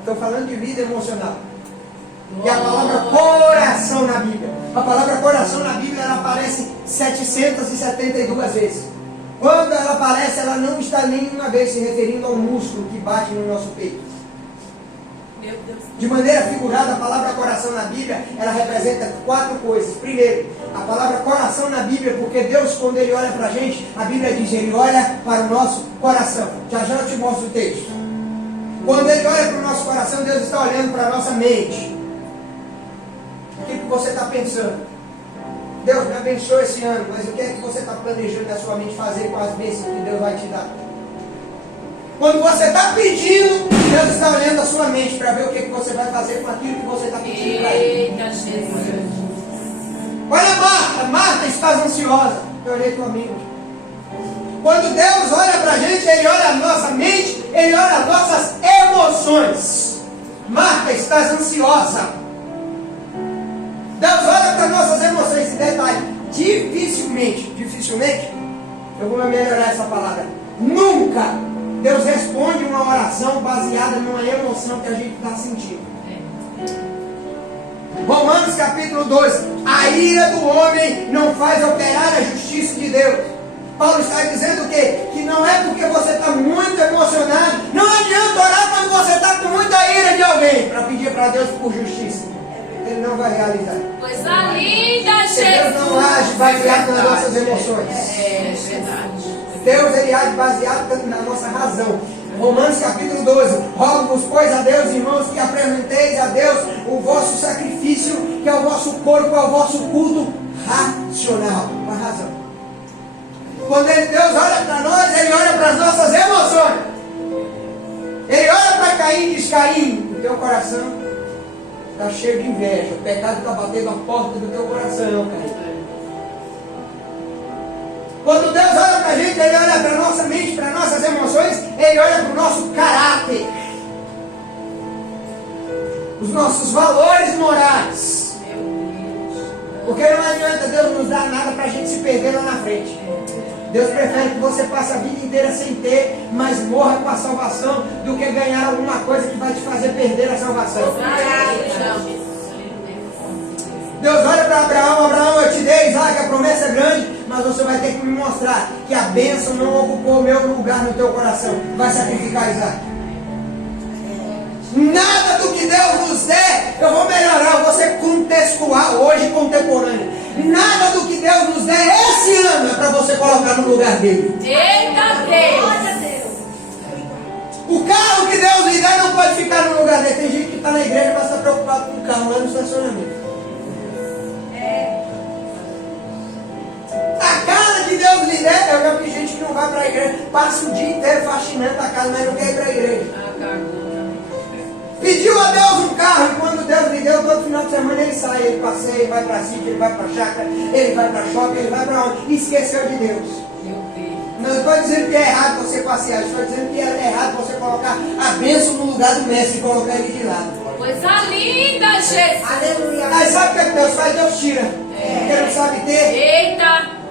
Estou falando de vida emocional. E a palavra coração na Bíblia. A palavra coração na Bíblia, ela aparece 772 vezes. Quando ela aparece, ela não está nenhuma vez se referindo ao músculo que bate no nosso peito. Meu Deus. De maneira figurada, a palavra coração na Bíblia, ela representa 4 coisas. Primeiro, a palavra coração na Bíblia, porque Deus, quando Ele olha para a gente, a Bíblia diz, Ele olha para o nosso coração. Já já eu te mostro o texto. Quando Ele olha para o nosso coração, Deus está olhando para a nossa mente. O que você está pensando? Deus me abençoe esse ano, mas o que é que você está planejando na sua mente fazer com as bênçãos que Deus vai te dar? Quando você está pedindo, Deus está olhando a sua mente para ver o que você vai fazer com aquilo que você está pedindo para Ele. Eita, Jesus. Olha Marta, Marta, estás ansiosa. Eu olhei tua mente. Quando Deus olha para a gente, Ele olha a nossa mente, Ele olha as nossas emoções. Marta, estás ansiosa. Deus olha para nossas emoções. E detalhe, dificilmente, eu vou melhorar essa palavra, nunca Deus responde uma oração baseada numa emoção que a gente está sentindo. Romanos capítulo 12. A ira do homem não faz operar a justiça de Deus. Paulo está dizendo o quê? Que não é porque você está muito emocionado. Não adianta orar quando você está com muita ira de alguém para pedir para Deus por justiça. Ele não vai realizar. Coisa linda, Deus Jesus. não age baseado nas nossas emoções. É verdade. Deus, Ele age baseado na nossa razão. Romanos capítulo 12. Rogo-vos, pois, a Deus, irmãos, que apresenteis a Deus o vosso sacrifício, que é o vosso corpo, é o vosso culto racional. Com a razão. Quando Deus olha para nós, Ele olha para as nossas emoções. Ele olha para Caim e diz, Caim, o teu coração está cheio de inveja. O pecado está batendo a porta do teu coração, Caim. Quando Deus olha para a gente, Ele olha para a nossa mente, para nossas emoções, Ele olha para o nosso caráter, os nossos valores morais. Porque não adianta Deus nos dar nada para a gente se perder lá na frente. Deus prefere que você passe a vida inteira sem ter, mas morra com a salvação, do que ganhar alguma coisa que vai te fazer perder a salvação. Deus olha para Abraão: Abraão, eu te dei Isaac, a promessa é grande, mas você vai ter que me mostrar que a bênção não ocupou o meu lugar no teu coração. Vai sacrificar Isaac. Nada do que Deus nos der, eu vou melhorar, eu vou ser contextual, hoje contemporâneo. Nada do que Deus nos der esse ano é para você colocar no lugar dele. Eita Deus! O carro que Deus lhe der não pode ficar no lugar dele. Tem gente que está na igreja, mas está preocupado com o carro lá no estacionamento. A casa que Deus lhe der, eu já vi gente que não vai para a igreja, passa o dia inteiro faxinando a casa, mas não quer ir para a igreja. Pediu a Deus um carro, e quando Deus lhe deu, todo final de semana ele sai, ele passeia, ele vai para sítio, ele vai para chácara, ele vai para shopping, ele vai para onde? E esqueceu de Deus. Não estou dizendo que é errado você passear, estou dizendo que é errado você colocar a bênção no lugar do mestre e colocar ele de lado. Coisa linda, Jesus! Aleluia. Aí sabe o que Deus faz? Deus tira. Porque não sabe ter. Eita!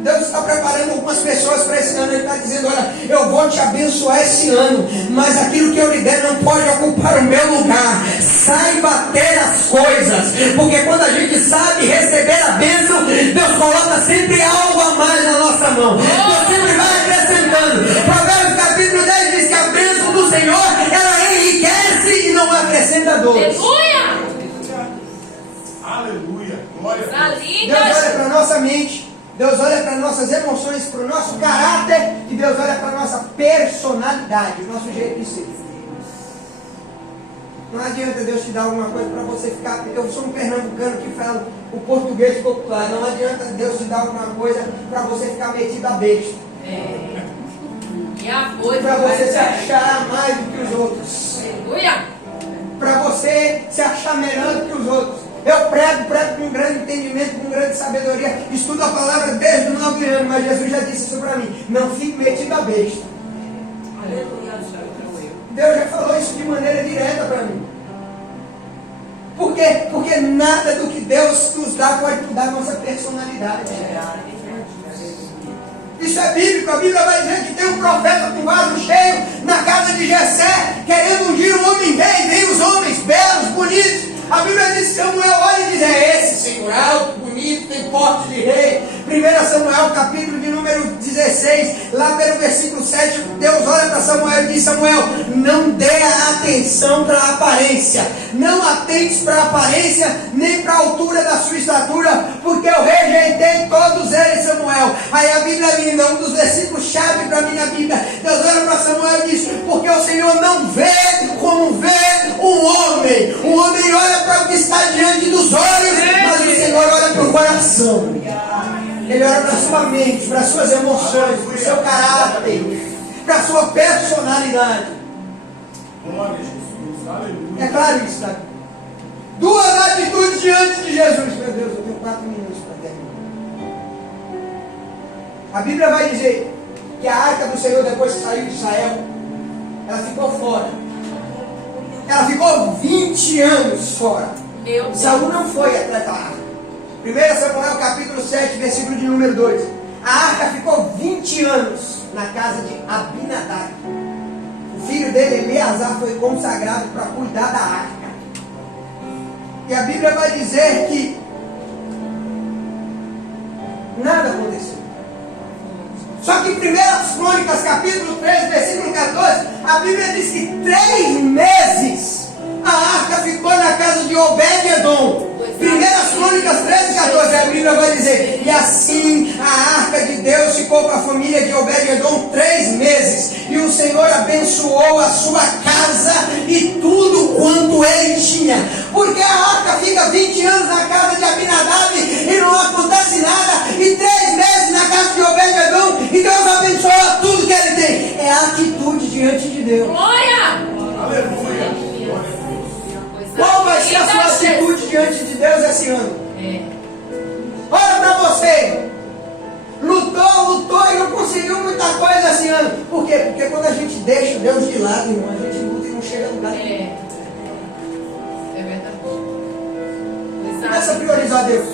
Deus está preparando algumas pessoas para esse ano. Ele está dizendo: olha, eu vou te abençoar esse ano, mas aquilo que eu lhe der não pode ocupar o meu lugar. Saiba ter as coisas, porque quando a gente sabe receber a bênção, Deus coloca sempre algo a mais na nossa mão. Deus sempre vai acrescentando. Provérbios capítulo 10 diz que a bênção do Senhor, ela enriquece e não acrescenta dores. Aleluia! Aleluia. Glória a Coisa Deus. linda! Deus olha para a nossa mente, Deus olha para nossas emoções, para o nosso caráter, e Deus olha para a nossa personalidade, o nosso jeito de ser. Não adianta Deus te dar alguma coisa para você ficar. Eu sou um pernambucano que fala o português popular. Não adianta Deus te dar alguma coisa para você ficar metido a besta. E a coisa Para você se vai- achar mais do que os outros. Aleluia! Para você se achar melhor do que os outros. Eu prego com grande entendimento, com grande sabedoria. Estudo a palavra desde os 9 anos, mas Jesus já disse isso para mim: não fique metido a besta. Deus já falou isso de maneira direta para mim. Por quê? Porque nada do que Deus nos dá pode mudar a nossa personalidade. Isso é bíblico. A Bíblia vai dizer que tem um profeta com vaso cheio na casa de Jessé, querendo ungir um homem rei. Vem os homens belos, bonitos. A Bíblia diz que Samuel olha e diz: é esse Senhor, alto, bonito, tem porte de rei. 1 Samuel, capítulo de número 16, lá pelo versículo 7, Deus olha para Samuel e diz: Samuel, não dê atenção para a aparência, não atentes para a aparência, nem para a altura da sua estatura, porque eu rejeitei todos eles, Samuel. Aí a Bíblia linda, um dos versículos chave para mim na Bíblia, Deus olha para Samuel e diz: porque o Senhor não vê como vê um homem. Um homem olha para o que está diante dos olhos, mas o Senhor olha para o coração. Ele olha para a sua mente, para as suas emoções, para o seu caráter, para a sua personalidade. Glória a Jesus. Aleluia. É claro isso, tá? Duas atitudes diante de Jesus. Meu Deus, eu tenho 4 minutos para terminar. A Bíblia vai dizer que a arca do Senhor, depois que saiu de Israel, ela ficou fora. Ela ficou 20 anos fora. Meu Deus! Saul não foi atrás da arca. 1 Samuel capítulo 7, versículo de número 2. A arca ficou 20 anos na casa de Abinadab. O filho dele, Eleazar, foi consagrado para cuidar da arca. E a Bíblia vai dizer que nada aconteceu. Só que em 1 Crônicas capítulo 3, versículo 14, a Bíblia diz que 3 meses a arca ficou na casa de Obed-Edom. 1 Crônicas 13, 14, a Bíblia vai dizer: e assim a arca de Deus ficou com a família de Obed-Edom 3 meses, e o Senhor abençoou a sua casa e tudo quanto ele tinha. Porque a arca fica 20 anos na casa de Abinadab e não acontece nada, e 3 meses na casa de Obed-Edom, e Deus abençoa tudo que ele tem. É a atitude diante de Deus. Glória! Aleluia. Qual vai ser a sua atitude diante de Deus esse ano? Olha para você. Lutou e não conseguiu muita coisa esse ano. Por quê? Porque quando a gente deixa Deus de lado, irmão, a gente luta e não chega a lugar nenhum. É verdade. Começa a priorizar Deus.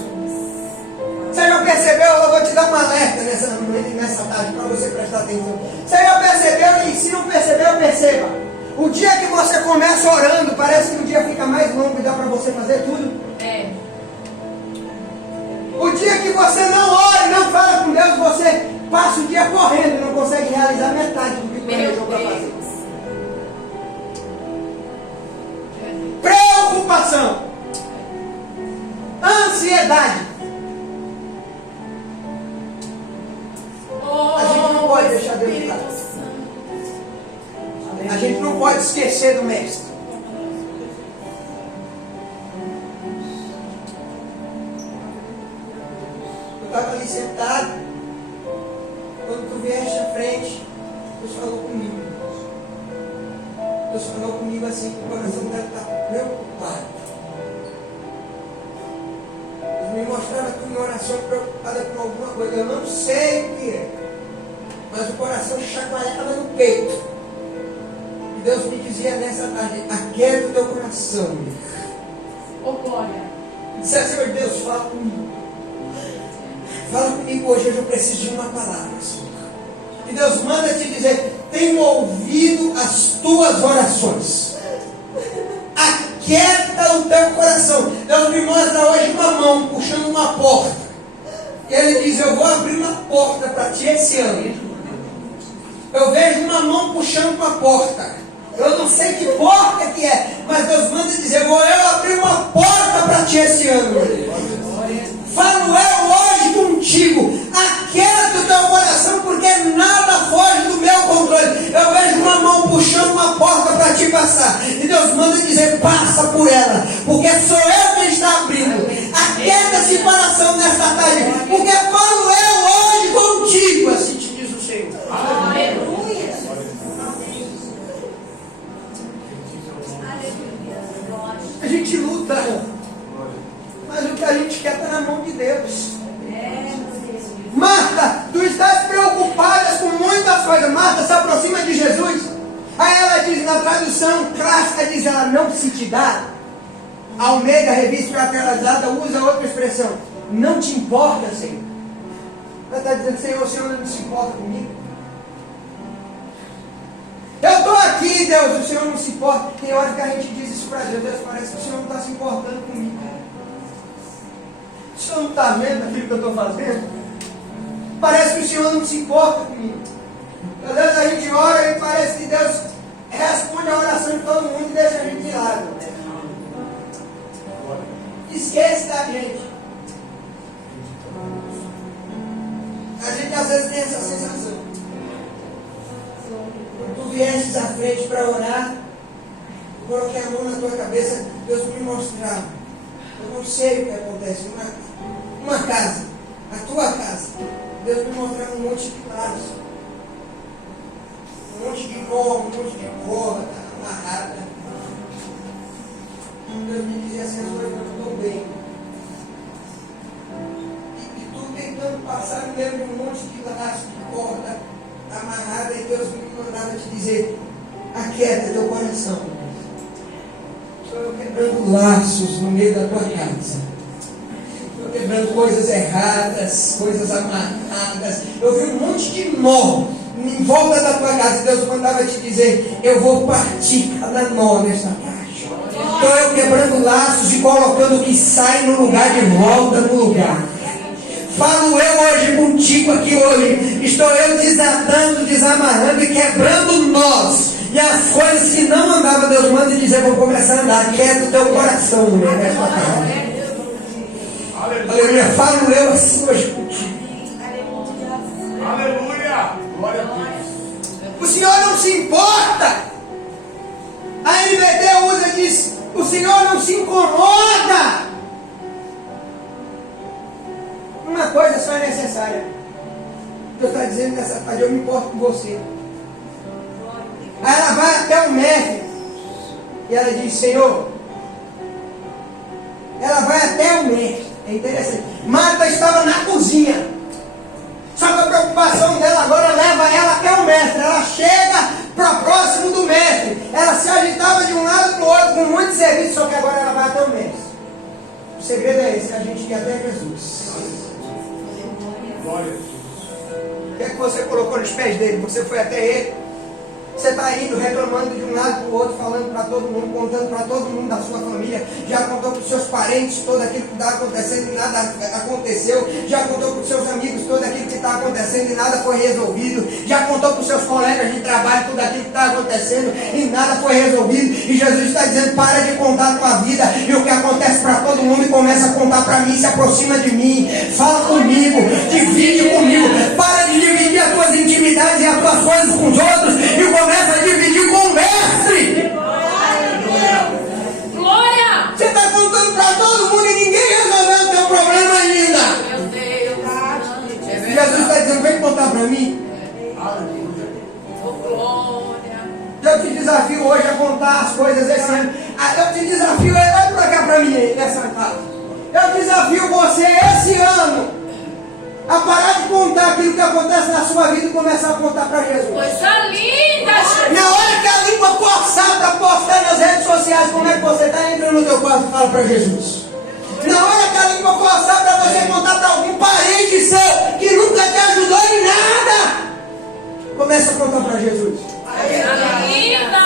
Você já percebeu? Eu vou te dar um alerta nessa tarde para você prestar atenção. Você já percebeu? E se não percebeu, perceba. O dia que você começa orando, parece que o dia fica mais longo e dá para você fazer tudo. É. O dia que você não ora e não fala com Deus, você passa o dia correndo e não consegue realizar metade do que planejou para fazer. Preocupação, ansiedade. A gente não pode deixar Deus de lado. A gente não pode esquecer do Mestre. Eu estava ali sentado, quando tu vieste à frente, Deus falou comigo. Deus falou comigo assim, que o coração deve estar preocupado. Deus me mostrava que minha oração preocupada com alguma coisa. Eu não sei o que é, mas o coração chacoalhava no peito. E Deus me dizia nessa tarde: aquieta o teu coração. Ô, glória. Disse assim: Deus, fala comigo. Fala comigo hoje eu preciso de uma palavra, Senhor. E Deus manda te dizer: tenho ouvido as tuas orações. Aquieta o teu coração. Deus me mostra hoje uma mão puxando uma porta. E Ele diz: eu vou abrir uma porta para ti esse ano. Eu vejo uma mão puxando uma porta. Eu não sei que porta que é, mas Deus manda dizer: vou eu abrir uma porta para ti esse ano. Falo eu hoje contigo. Aquieta o teu coração, porque nada foge do meu controle. Eu vejo uma mão puxando uma porta para te passar. E Deus manda dizer: passa por ela, porque sou eu quem está abrindo. Aquieta esse coração nessa tarde, porque falo eu hoje contigo. Assim te diz o Senhor. Aleluia. A gente luta, mas o que a gente quer está na mão de Deus. Marta, tu estás preocupada com muitas coisas. Marta se aproxima de Jesus. Aí ela diz, na tradução clássica, diz ela: não se te dá. Almeida, revista atualizada, usa outra expressão: não te importa, Senhor. Ela está dizendo: Senhor, o Senhor não se importa comigo. Eu estou aqui, Deus, o Senhor não se importa. Tem hora que a gente diz isso para Deus: Deus, parece que o Senhor não está se importando comigo. O Senhor não está vendo aquilo que eu estou fazendo? Parece que o Senhor não se importa comigo. Às vezes a gente ora e parece que Deus responde a oração de todo mundo e deixa a gente de lado. Esquece da gente. A gente às vezes tem essa sensação. Quando tu viestes à frente para orar, eu coloquei a mão na tua cabeça, Deus me mostrava. Eu não sei o que acontece. Uma casa, a tua casa, Deus me mostrava um monte de vasos, um monte de mão, um monte de corda amarrada. Deus me dizia assim: as coisas não estão bem. E tu tentando passar no meio de um monte de laço, de corda amarrada, e Deus me mandava te dizer: aquieta teu coração. Estou quebrando laços no meio da tua casa. Estou quebrando coisas erradas, coisas amarradas. Eu vi um monte de nó em volta da tua casa. E Deus mandava te dizer: eu vou partir cada nó nesta caixa. Estou eu quebrando laços e colocando o que sai no lugar de volta no lugar. Falo eu hoje contigo aqui hoje. Estou eu desatando, desamarrando e quebrando nós. E as coisas que não andavam, Deus manda dizer: vão começar a andar. Quieta o teu coração, mulher, nesta tarde. Aleluia. Falo eu assim hoje contigo. Aleluia. Glória a Deus. O Senhor não se importa. A NVT usa e diz: o Senhor não se incomoda. Uma coisa só é necessária. Deus está dizendo nessa tarde: eu me importo com você. Aí ela vai até o mestre e ela diz: Senhor. Ela vai até o mestre. É interessante. Marta estava na cozinha. Só que a preocupação dela agora leva ela até o mestre. Ela chega para próximo do mestre. Ela se agitava de um lado para o outro com muito serviço, só que agora ela vai até o mestre. O segredo é esse: a gente quer até Jesus. Glória a Deus. O que é que você colocou nos pés dele? Você foi até ele. Você está indo reclamando de um lado para o outro, falando para todo mundo, contando para todo mundo da sua família. Já contou para os seus parentes todo aquilo que está acontecendo e nada aconteceu. Já contou para os seus amigos todo aquilo que está acontecendo e nada foi resolvido. Já contou para os seus colegas de trabalho tudo aquilo que está acontecendo e nada foi resolvido. E Jesus está dizendo: para de contar a tua vida e o que acontece para todo mundo e começa a contar para mim, se aproxima de mim, fala comigo, divide comigo. Para de dividir as tuas intimidades e as tuas coisas com os outros e começa a dividir com o mestre. Glória! Você está contando para todo mundo e ninguém resolveu o teu problema ainda. Meu Deus! Jesus está dizendo: vem contar para mim. Aleluia. Oh, glória! Eu te desafio hoje a contar as coisas esse ano. Eu te desafio, vai para cá para mim, nessa casa. Eu desafio você esse ano a parar de contar aquilo que acontece na sua vida e começar a contar para Jesus. Coisa linda, Jesus! Na hora que a língua coçar para postar nas redes sociais como é que você está, entra no teu quarto e fala para Jesus. Na hora que a língua coçar para você contar para algum parente seu que nunca te ajudou em nada, começa a contar para Jesus. Coisa linda!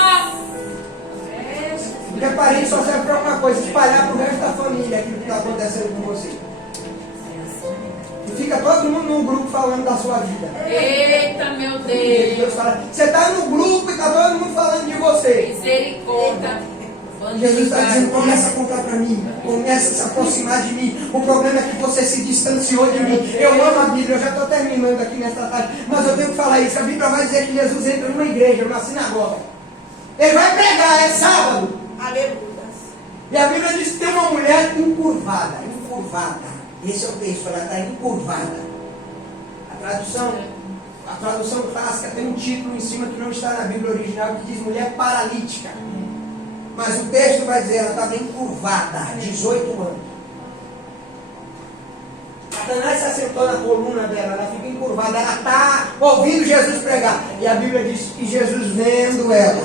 Porque parente só serve para uma coisa: espalhar para o resto da família aquilo que está acontecendo com você. E fica todo mundo num grupo falando da sua vida. Eita, meu Deus Deus! fala, você está no grupo e está todo mundo falando de você. Misericórdia! Jesus está dizendo: começa a contar para mim, começa a se aproximar de mim. O problema é que você se distanciou de mim. Eu amo a Bíblia, eu já estou terminando aqui nesta tarde, mas eu tenho que falar isso. A Bíblia vai dizer que Jesus entra numa igreja, numa sinagoga. Ele vai pregar, é sábado. Aleluia. E a Bíblia diz que tem uma mulher encurvada. Esse é o texto, ela está encurvada. A tradução clássica tem um título em cima que não está na Bíblia original, que diz mulher paralítica. Mas o texto vai dizer, ela estava encurvada, 18 anos. Satanás se assentou na coluna dela, ela fica encurvada, ela está ouvindo Jesus pregar. E a Bíblia diz que Jesus vendo ela.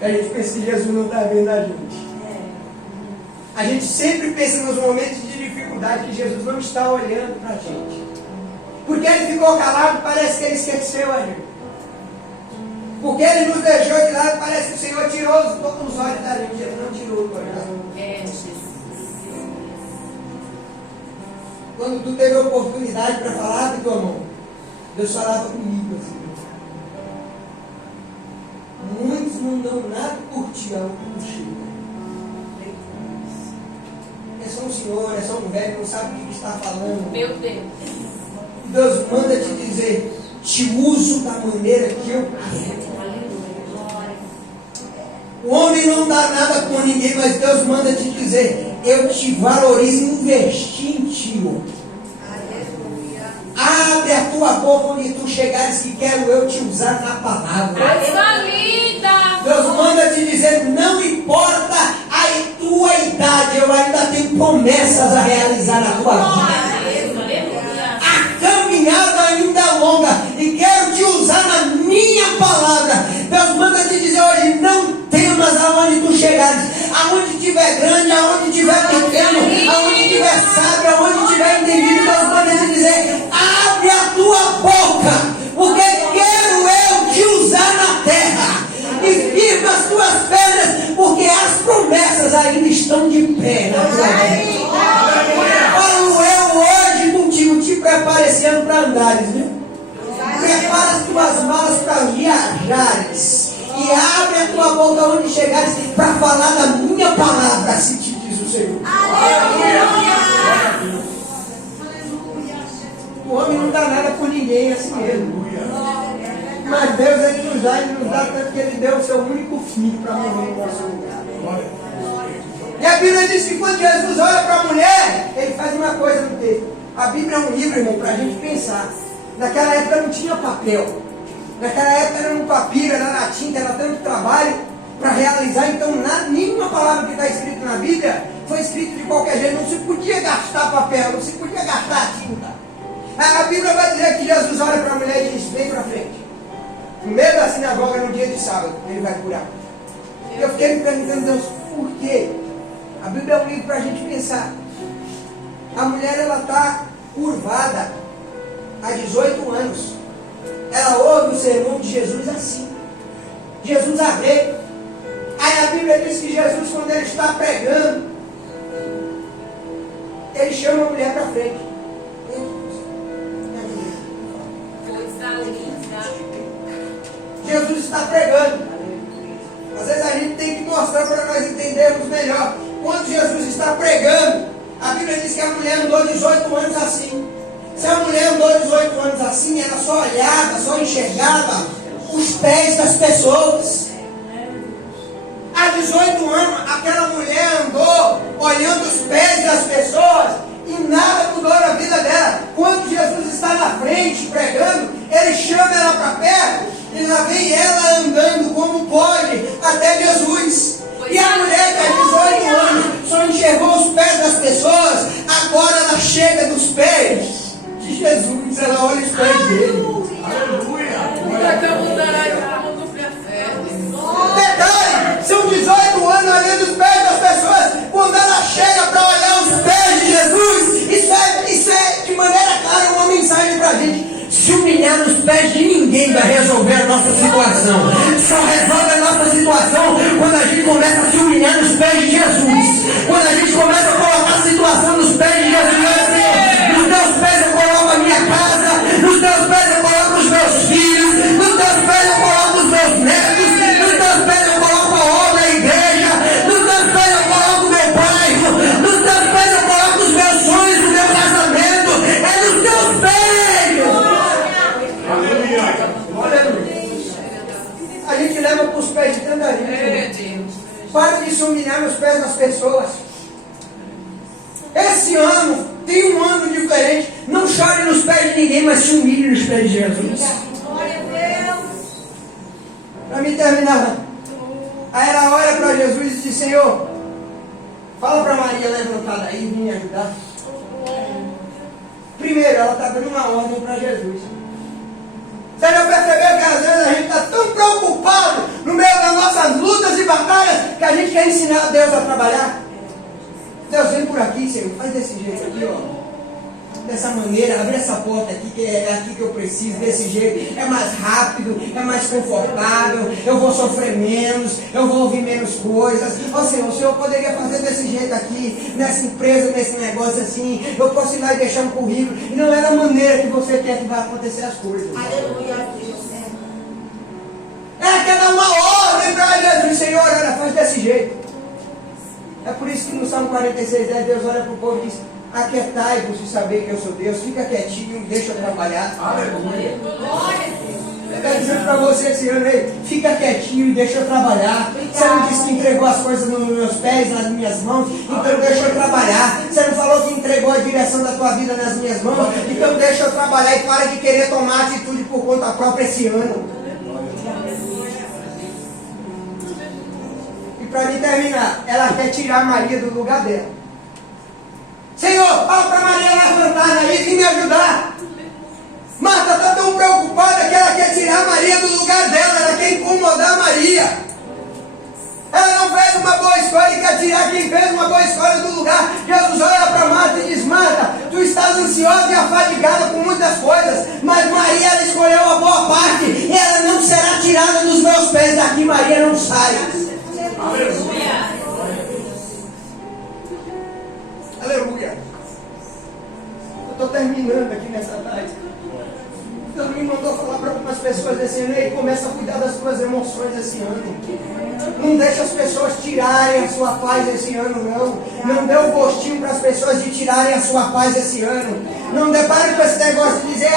A gente pensa que Jesus não está vendo a gente. A gente sempre pensa nos momentos de dificuldade que Jesus não está olhando para a gente. Porque ele ficou calado, parece que ele esqueceu a gente. Porque ele nos deixou de lado, parece que o Senhor tirou os olhos da gente. Ele não tirou os olhos da gente. É, Jesus. Quando tu teve a oportunidade para falar com tua mão, Deus falava comigo assim. Muitos não dão nada por ti, algo por ti. É só um senhor, é só um velho, não sabe o que está falando. Meu Deus. Deus manda te dizer: te uso da maneira que eu quero. O homem não dá nada com ninguém, mas Deus manda te dizer: eu te valorizo e investi em ti. Abre a tua boca onde tu chegares, que quero eu te usar na palavra. Coisa linda! Deus manda te dizer: não importa a tua idade, eu ainda tenho promessas a realizar na tua vida. A caminhada ainda é longa e quero te usar na minha palavra. Deus manda te dizer hoje: não temas aonde tu chegares, aonde tiver grande, aonde tiver pequeno, aonde tiver sábio, aonde tiver entendido. Deus manda te dizer: abre a tua boca, porque quero eu te usar na terra. E firma as tuas pernas, porque as promessas ainda estão de pé na tua vida. Falo eu hoje contigo: te prepare esse ano para andares, né? Prepara as tuas malas para viajares. E abre a tua boca onde chegares para falar da minha palavra, assim te diz o Senhor. O homem não dá nada por ninguém, é assim mesmo. Mas Deus ele nos dá tanto que ele deu o seu único filho para morrer no nosso lugar. E a Bíblia diz que quando Jesus olha para a mulher, ele faz uma coisa no texto. A Bíblia é um livro, irmão, para a gente pensar. Naquela época não tinha papel. Naquela época era no papiro, era na tinta, era tanto trabalho para realizar. Então nenhuma palavra que está escrita na Bíblia foi escrita de qualquer jeito. Não se podia gastar papel, não se podia gastar tinta. A Bíblia vai dizer que Jesus olha para a mulher e diz: vem para frente. No meio da sinagoga, no dia de sábado, ele vai curar. Eu fiquei me perguntando: Deus, por quê? A Bíblia é um livro para a gente pensar. A mulher, ela está curvada há 18 anos. Ela ouve o sermão de Jesus assim. Jesus a vê. Aí a Bíblia diz que Jesus, quando ele está pregando, ele chama a mulher para frente. Coisa linda. Jesus está pregando. Às vezes a gente tem que mostrar para nós entendermos melhor. Quando Jesus está pregando, a Bíblia diz que a mulher andou 18 anos assim. Se a mulher andou 18 anos assim, ela só olhava, só enxergava os pés das pessoas. Há 18 anos, aquela mulher andou olhando os pés das pessoas e nada mudou na vida dela. Quando Jesus está na frente pregando, ele chama ela para perto e lá vem ela andando como pode até Jesus. E a mulher que há 18 anos só enxergou os pés das pessoas, agora ela chega nos pés de Jesus, ela olha os pés dele. Detalhe, são 18 anos olhando os pés das pessoas. Quando ela chega para olhar os pés de Jesus, isso é de maneira clara uma mensagem para a gente. Se humilhar nos pés de ninguém vai resolver a nossa situação. Só resolve a nossa situação quando a gente começa a se humilhar nos pés de Jesus. Quando a gente começa a colocar a situação nos pés de Jesus. Assim, nos teus pés eu coloco a minha casa, nos teus pés eu coloco os meus filhos, nos teus pés eu coloco os meus netos, nos teus pés eu coloco a obra, a igreja, nos teus pés eu coloco o meu bairro, nos teus pés eu coloco os meus sonhos, o meu casamento. É nos teus pés. A gente leva para os pés de tanta gente. Para de se humilhar nos pés das pessoas. Esse ano tem um ano diferente. Não chore nos pés de ninguém, mas se humilhe nos pés de Jesus. Para me terminar, aí ela olha para Jesus e diz: Senhor, fala para Maria levantar daí e vir me ajudar. Primeiro, ela está dando uma ordem para Jesus. Você já percebeu que às vezes a gente está tão preocupado no meio das nossas lutas e batalhas que a gente quer ensinar a Deus a trabalhar? Deus, vem por aqui, Senhor, faz desse jeito aqui, ó. Dessa maneira, abre essa porta aqui, que é aqui que eu preciso, desse jeito. É mais rápido, é mais confortável, eu vou sofrer menos, eu vou ouvir menos coisas. Ó Senhor, o Senhor poderia fazer desse jeito aqui, nessa empresa, nesse negócio assim. Eu posso ir lá e deixar um currículo. E não é da maneira que você quer que vai acontecer as coisas. Aleluia. Ela quer dar uma ordem para Jesus. Senhor, olha, faz desse jeito. É por isso que no Salmo 46, Deus olha para o povo e diz: aquietai-vos e saber que eu sou Deus. Fica quietinho, deixa eu trabalhar. Aleluia. Eu quero dizer para você esse ano aí: fica quietinho e deixa eu trabalhar. Você não disse que entregou as coisas nos meus pés, nas minhas mãos, então deixa eu trabalhar. Você não falou que entregou a direção da tua vida nas minhas mãos, então deixa eu trabalhar e para de querer tomar atitude por conta própria esse ano. E para me terminar, ela quer tirar Maria do lugar dela. Senhor, fala para Maria levantar daí e me ajudar. Marta está tão preocupada que ela quer tirar Maria do lugar dela, ela quer incomodar Maria. Ela não fez uma boa escolha e quer tirar quem fez uma boa escolha do lugar. Jesus olha para Marta e diz: Marta, tu estás ansiosa e afadigada com muitas coisas, mas Maria, ela escolheu a boa parte e ela não será tirada dos meus pés. Daqui Maria não sai. Aleluia. Aleluia. Eu estou terminando aqui nessa tarde. Deus me mandou falar para algumas pessoas esse ano: e começa a cuidar das tuas emoções esse ano. Não deixa as pessoas tirarem a sua paz esse ano, não. Não dê um gostinho para as pessoas de tirarem a sua paz esse ano. Não depare com esse negócio de dizer: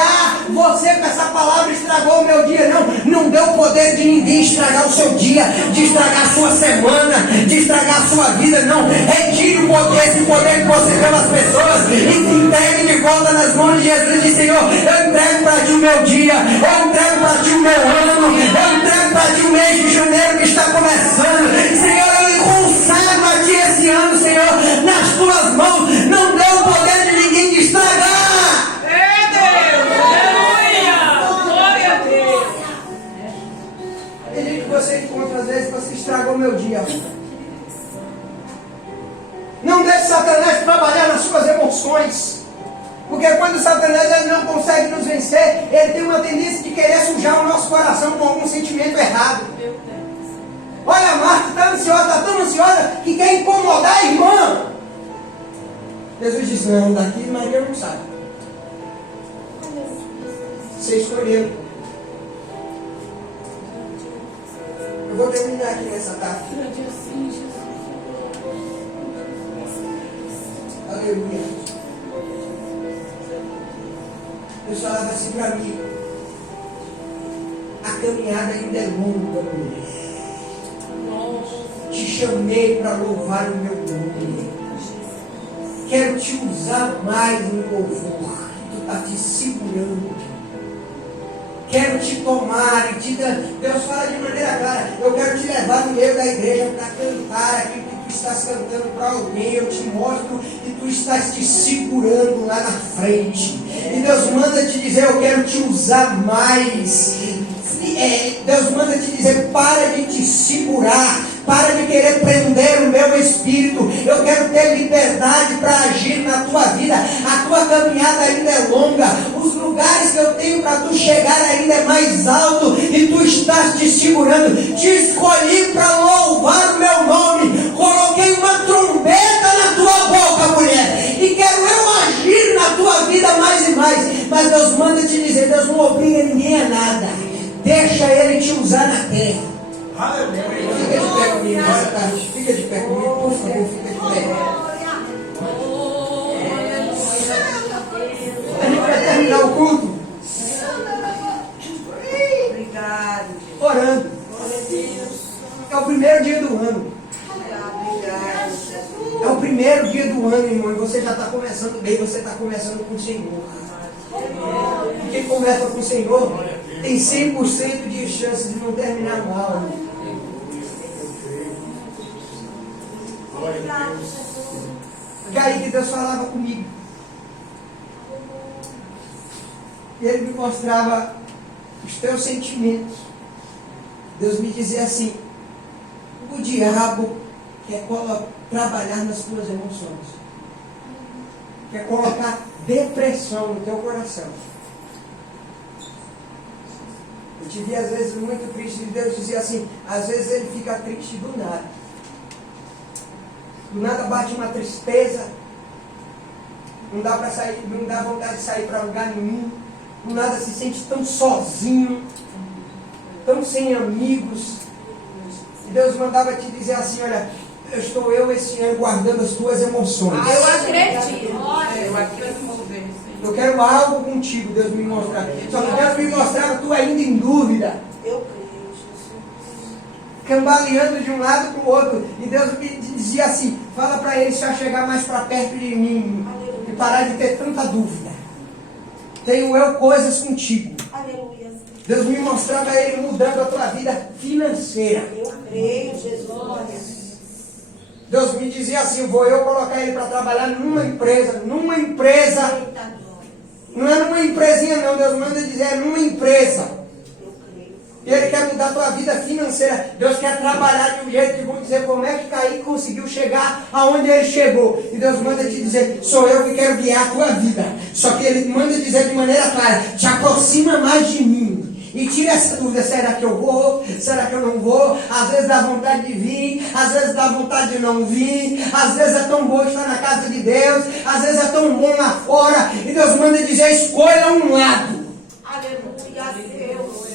você com essa palavra estragou o meu dia. Não dê o poder de ninguém estragar o seu dia, de estragar a sua semana, de estragar a sua vida, não. Retire o poder, esse poder que você deu às pessoas, e se entregue de volta nas mãos de Jesus. E diz: Senhor, eu entrego para ti o meu dia, eu entrego para ti o meu ano, eu entrego para ti o mês de janeiro que está começando. Senhor, eu consagro a ti esse ano, Senhor, nas tuas mãos. Não dê o poder de ninguém de estragar. É Deus. Aleluia. Glória a Deus. Tem gente que você encontra, às vezes, você estragou meu dia. Não deixe Satanás trabalhar nas suas emoções. Porque quando consegue nos vencer, ele tem uma tendência de querer sujar o nosso coração com algum sentimento errado. Olha, a Marta está ansiosa, está tão ansiosa que quer incomodar a irmã. Jesus disse, não, daqui Maria não sabe. Você escolheu. Eu vou terminar aqui nessa tarde. Aleluia. Deus falava assim para mim: a caminhada ainda é longa, mulher. Te chamei para louvar o meu nome. Quero te usar mais no louvor. Tu está te segurando. Quero te tomar e te dar. Deus fala de maneira clara: eu quero te levar no meio da igreja para cantar aquilo que tu estás cantando para alguém. Eu te mostro que tu estás te segurando lá na frente. E Deus manda te dizer: eu quero te usar mais. Deus manda te dizer: para de te segurar, para de querer prender o meu espírito. Eu quero ter liberdade para agir na tua vida. A tua caminhada ainda é longa, os lugares que eu tenho para tu chegar ainda é mais alto, e tu estás te segurando. Te escolhi para louvar o meu nome, coloquei uma trombeta na tua boca, mulher, e quero eu agir na tua vida mais e mais. Mas Deus manda te dizer: Deus não obriga ninguém a nada, deixa Ele te usar na terra. Fica de pé comigo nessa tarde. Fica de pé comigo, por favor, fica de pé. A gente vai terminar o culto orando. É o primeiro dia do ano. É o primeiro dia do ano, irmão. E você já está começando bem, você está começando com o Senhor. E quem começa com o Senhor tem 100% de chance de não terminar mal. E aí que Deus falava comigo. E Ele me mostrava os teus sentimentos. Deus me dizia assim: o diabo quer trabalhar nas tuas emoções. Quer colocar depressão no teu coração. Eu te vi às vezes muito triste, e Deus dizia assim: às vezes ele fica triste do nada. Do nada bate uma tristeza, não dá para sair, não dá vontade de sair para lugar nenhum, do nada se sente tão sozinho, tão sem amigos. E Deus mandava te dizer assim: olha, estou eu esse ano guardando as tuas emoções. Eu acredito. Eu acredito. Eu quero algo contigo, Deus me mostrar. Só que Deus me mostrava tu ainda em dúvida. Eu creio, Jesus. Cambaleando de um lado para o outro. E Deus me dizia assim: fala para ele só chegar mais para perto de mim. E parar de ter tanta dúvida. Tenho eu coisas contigo. Aleluia. Deus me mostrava ele mudando a tua vida financeira. Eu creio, Jesus. Deus me dizia assim: vou eu colocar ele para trabalhar numa empresa. Não é numa empresinha não, Deus manda dizer, é numa empresa. E Ele quer mudar a tua vida financeira. Deus quer trabalhar de um jeito que vão dizer: como é que Kaique conseguiu chegar aonde ele chegou? E Deus manda te dizer: sou eu que quero guiar a tua vida. Só que Ele manda dizer de maneira clara: te aproxima mais de mim. E tira essa dúvida: será que eu vou? Será que eu não vou? Às vezes dá vontade de vir, às vezes dá vontade de não vir, às vezes é tão bom estar na casa de Deus, às vezes é tão bom lá fora. E Deus manda dizer: escolha um lado. Aleluia, Deus.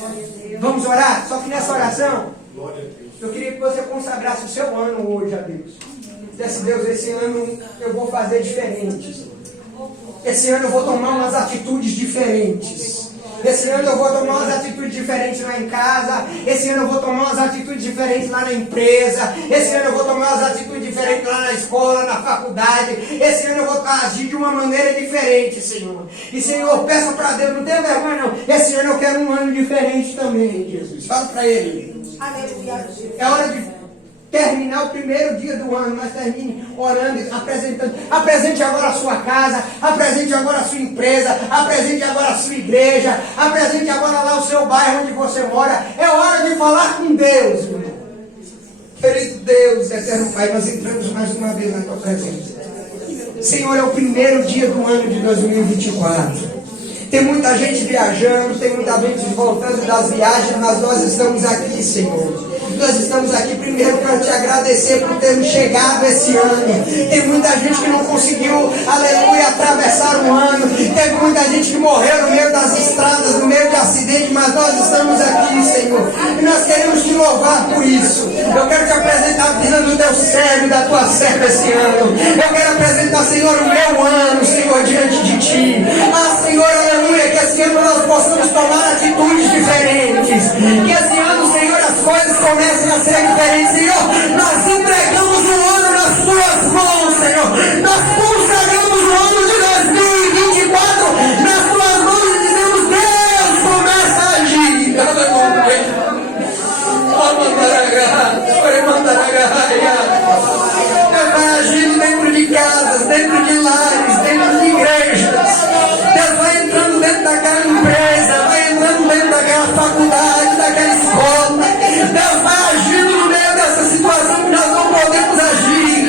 Vamos orar? Só que nessa oração, eu queria que você consagrasse o seu ano hoje a Deus. Disse: Deus, esse ano eu vou fazer diferente. Esse ano eu vou tomar umas atitudes diferentes. Esse ano eu vou tomar umas atitudes diferentes lá em casa. Esse ano eu vou tomar umas atitudes diferentes lá na empresa. Esse ano eu vou tomar umas atitudes diferentes lá na escola, na faculdade. Esse ano eu vou agir de uma maneira diferente, Senhor. E, Senhor, peça para Deus, não tenha vergonha não. Esse ano eu quero um ano diferente também, Jesus. Fala para Ele. Aleluia, Jesus. É hora de terminar o primeiro dia do ano, mas termine orando, apresentando. Apresente agora a sua casa, apresente agora a sua empresa, apresente agora a sua igreja, apresente agora lá o seu bairro onde você mora. É hora de falar com Deus, meu irmão. Querido Deus, eterno Pai, nós entramos mais uma vez na tua presença. Senhor, é o primeiro dia do ano de 2024. Tem muita gente viajando, tem muita gente voltando das viagens, mas nós estamos aqui, Senhor. Nós estamos aqui primeiro para te agradecer por termos chegado esse ano. Tem muita gente que não conseguiu, aleluia, atravessar o ano. Teve muita gente que morreu no meio das estradas, no meio de acidente, mas nós estamos aqui, Senhor. E nós queremos te louvar por isso. Eu quero te apresentar a vida do teu servo e da tua serva esse ano. Eu quero apresentar, Senhor, o meu ano, Senhor, diante de ti. Ah, Senhor, aleluia, que esse ano nós possamos tomar atitudes diferentes. Que esse ano, Senhor, as coisas comecem a ser diferentes, Senhor. Nós entregamos o ano nas tuas mãos, Senhor. Nós consagramos o ano de 2024 nas tuas mãos e dizemos: Deus, começa a agir. Deus vai agindo dentro de casas, dentro de lares, dentro de igrejas. Deus vai entrando dentro daquela empresa, vai entrando dentro daquela faculdade, daquela escola. Deus vai agindo no meio dessa situação que nós não podemos agir.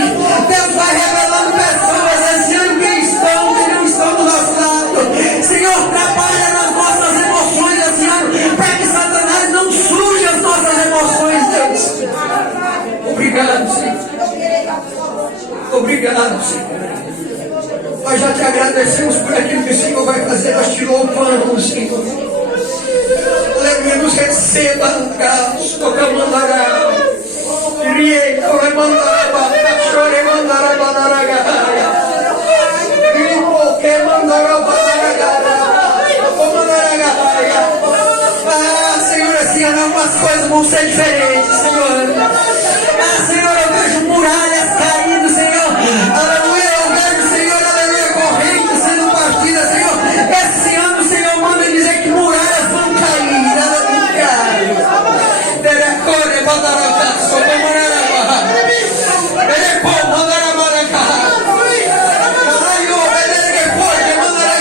Deus vai revelando pessoas esse ano que estão, que não estão do nosso lado. Senhor, trabalha nas nossas emoções esse ano, para que Satanás não suje as nossas emoções, Deus. Obrigado, Senhor. Obrigado, Senhor. Nós já te agradecemos por aquilo que o Senhor vai fazer. Nós te louvamos, Senhor. Aleluia, nos receba no caos. Tocamandará. Irie, colemandará, chore mandará, banaragaraia. Gripo, que mandará, banaragaraia. Comandaragaraia. Ah, Senhor, assim algumas coisas vão ser diferentes, Senhor. Ah, Senhor, eu vejo muralhas caindo, Senhor. Aleluia, eu vejo, Senhor, aleluia, correntes sendo partidas, Senhor. Esse ano, Senhor, manda dizer que muralhas vão cair. Aleluia. Derecore, mandará, socomandará. Dereco, mandará, mandará. Caralho, dereco, mandará.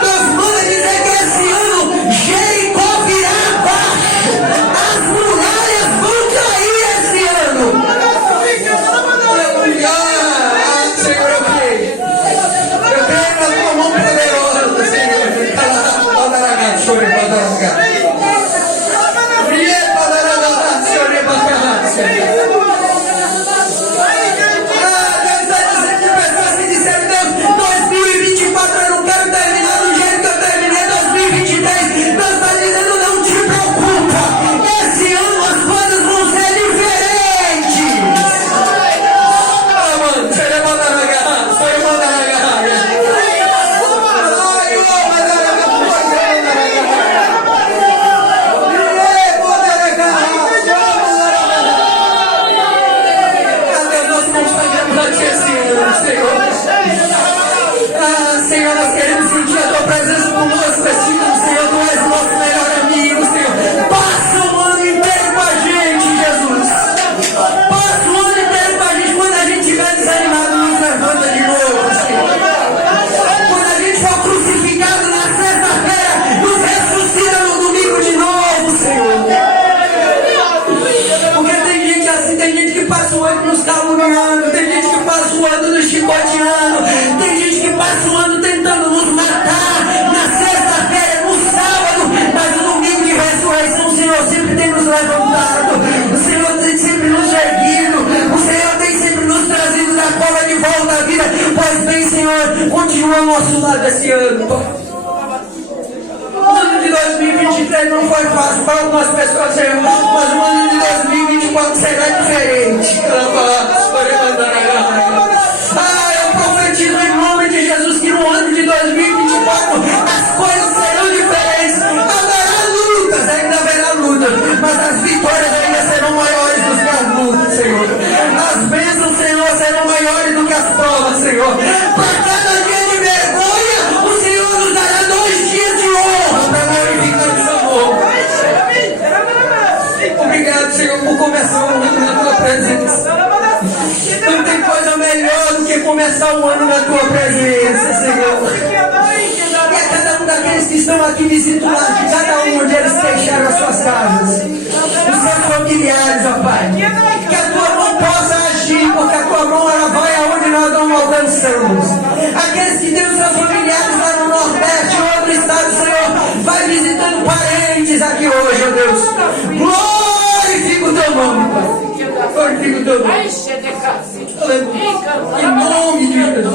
Deus manda dizer que esse ano Jericó virá abaixo. As muralhas vão cair esse ano. Aleluia. Ah, Senhor, eu creio. Eu creio na tua mão poderosa, Senhor. Mandará, chore, mandará. Continua ao nosso lado esse ano, Pai. O ano de 2023 não foi fácil para algumas pessoas, Senhor, mas o ano de 2024 será diferente. Ah, eu profetizo em nome de Jesus que no ano de 2024 as coisas serão diferentes. Haverá lutas, ainda haverá lutas, mas as vitórias ainda serão maiores do que as lutas, Senhor. As bênçãos, Senhor, serão maiores do que as provas, Senhor. Para cada dia de vergonha, o Senhor nos dará 2 dias de honra para glorificar o seu nome. Obrigado, Senhor, por começar o ano na tua presença. Não tem coisa melhor do que começar o ano na tua presença, Senhor. E a cada um daqueles que estão aqui visitando, de cada um onde eles deixaram as suas casas, os seus familiares, ó Pai, que a tua mão possa agir, porque a tua mão ela vai aonde nós não alcançamos. Aqueles que têm os seus familiares lá no Nordeste, capacidade, Senhor. Vai visitando parentes aqui hoje, ó Deus. Glorifica o teu nome, Pai. Glorifica o teu nome. Aleluia. Em nome de Jesus.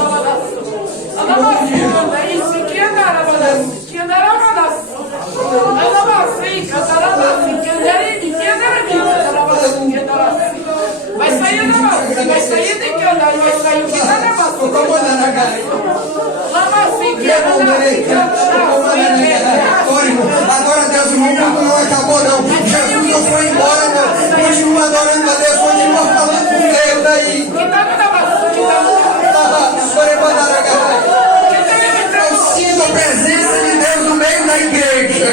Vai sair daqui, vai sair o que está na Adora Deus, irmão, o mundo não acabou não. Jesus não foi embora não. Continua adorando a Deus, continua falando com Deus aí. Eu sinto a presença de Deus no meio da igreja.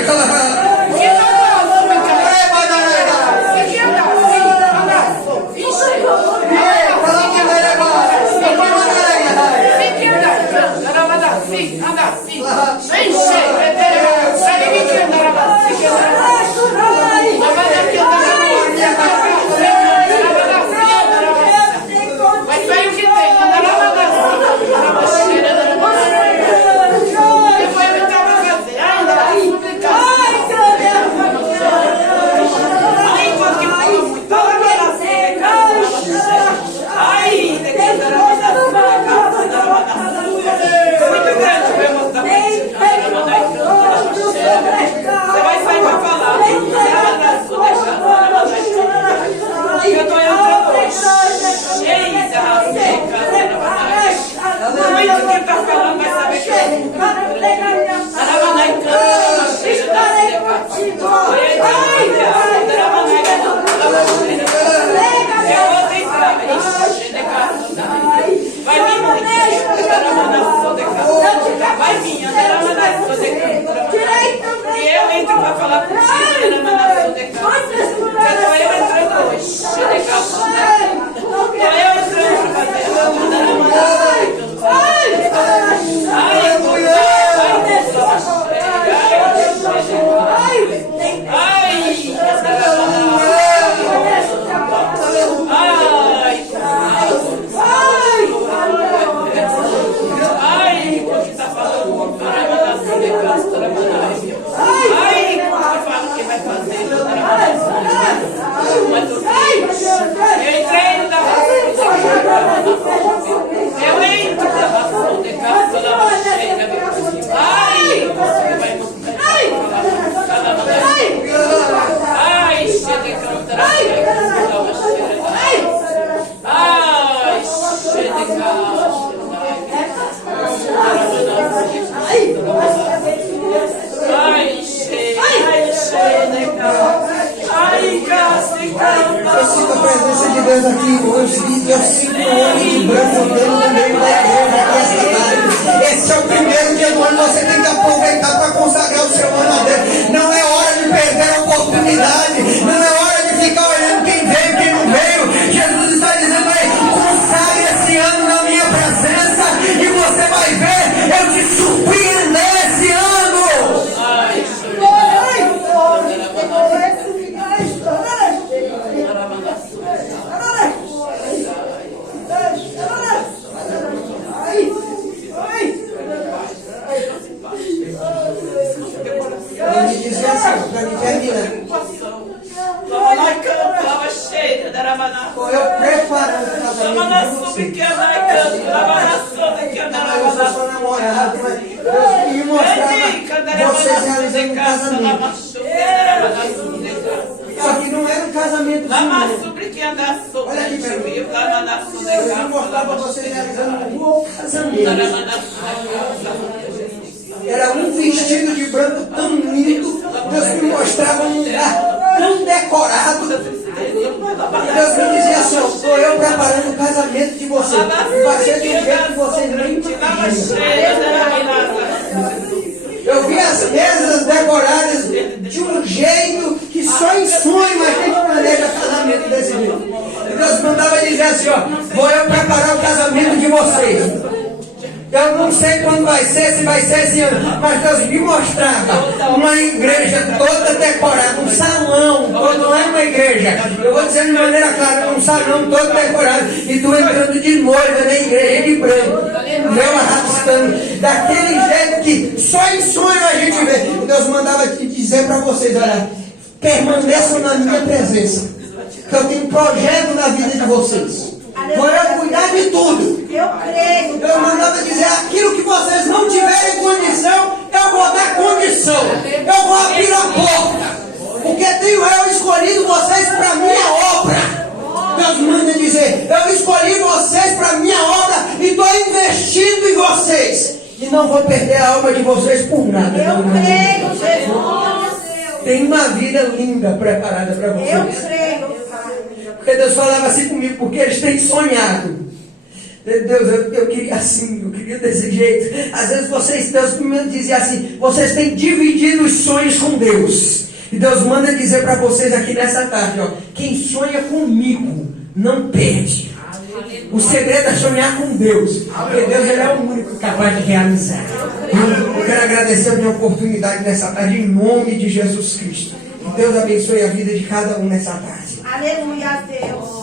Eu sinto a presença de Deus aqui hoje. Eu sinto o homem de branco andando no meio da igreja aqui esta tarde. Esse é o primeiro dia do ano. Você tem que aproveitar para consagrar o seu ano a Deus. Não é hora de perder a oportunidade. Não é hora de ficar olhando quem veio, quem não veio. Jesus está dizendo aí, consagre esse ano na minha presença e você vai ver, eu te surpreender esse ano. Para me terminar. Eu preparo o casamento de eu sou sua namorada, mas Deus me mostrava vocês realizando um casamento. Só que não era um casamento simples. Olha aqui, meu filho. Deus me mostrava vocês realizando um novo casamento. Era um vestido de branco tão lindo. Deus me mostrava um lugar tão decorado. Deus me dizia assim, estou eu preparando o casamento de vocês. Vai ser de um jeito que vocês nem imaginam. Eu vi as mesas decoradas de um jeito que só em sonho a gente planeja casamento desse jeito. E Deus mandava dizer assim, vou eu preparar o casamento de vocês. Eu não sei quando vai ser, se vai ser esse ano, mas Deus me mostrava uma igreja toda decorada, um salão pastor, não é uma igreja. Eu vou dizer de maneira clara, um salão todo decorado. E tu entrando de noiva na igreja de branco. Véu arrastando. Daquele jeito que só em sonho a gente vê. Deus mandava te dizer para vocês, olha, permaneçam na minha presença. Que eu tenho um projeto na vida de vocês. Vou eu cuidar de tudo. Eu creio. Eu mandava dizer, aquilo que vocês não tiverem condição, eu vou dar condição. Eu vou abrir a porta. Porque tenho eu escolhido vocês para a minha obra. Deus manda dizer, eu escolhi vocês para a minha obra e estou investindo em vocês. E não vou perder a alma de vocês por nada. Eu creio, Jesus. Tem uma vida linda preparada para vocês. Eu creio, Pai. Porque Deus falava assim comigo, porque eles têm sonhado. Deus, eu queria assim, eu queria desse jeito. Às vezes Deus me dizia assim, vocês têm dividido os sonhos com Deus. E Deus manda dizer para vocês aqui nessa tarde, ó, quem sonha comigo, não perde. O segredo é sonhar com Deus. Porque Deus ele é o único capaz de realizar. Eu quero agradecer a minha oportunidade nessa tarde, em nome de Jesus Cristo. Que Deus abençoe a vida de cada um nessa tarde. Aleluia, Deus.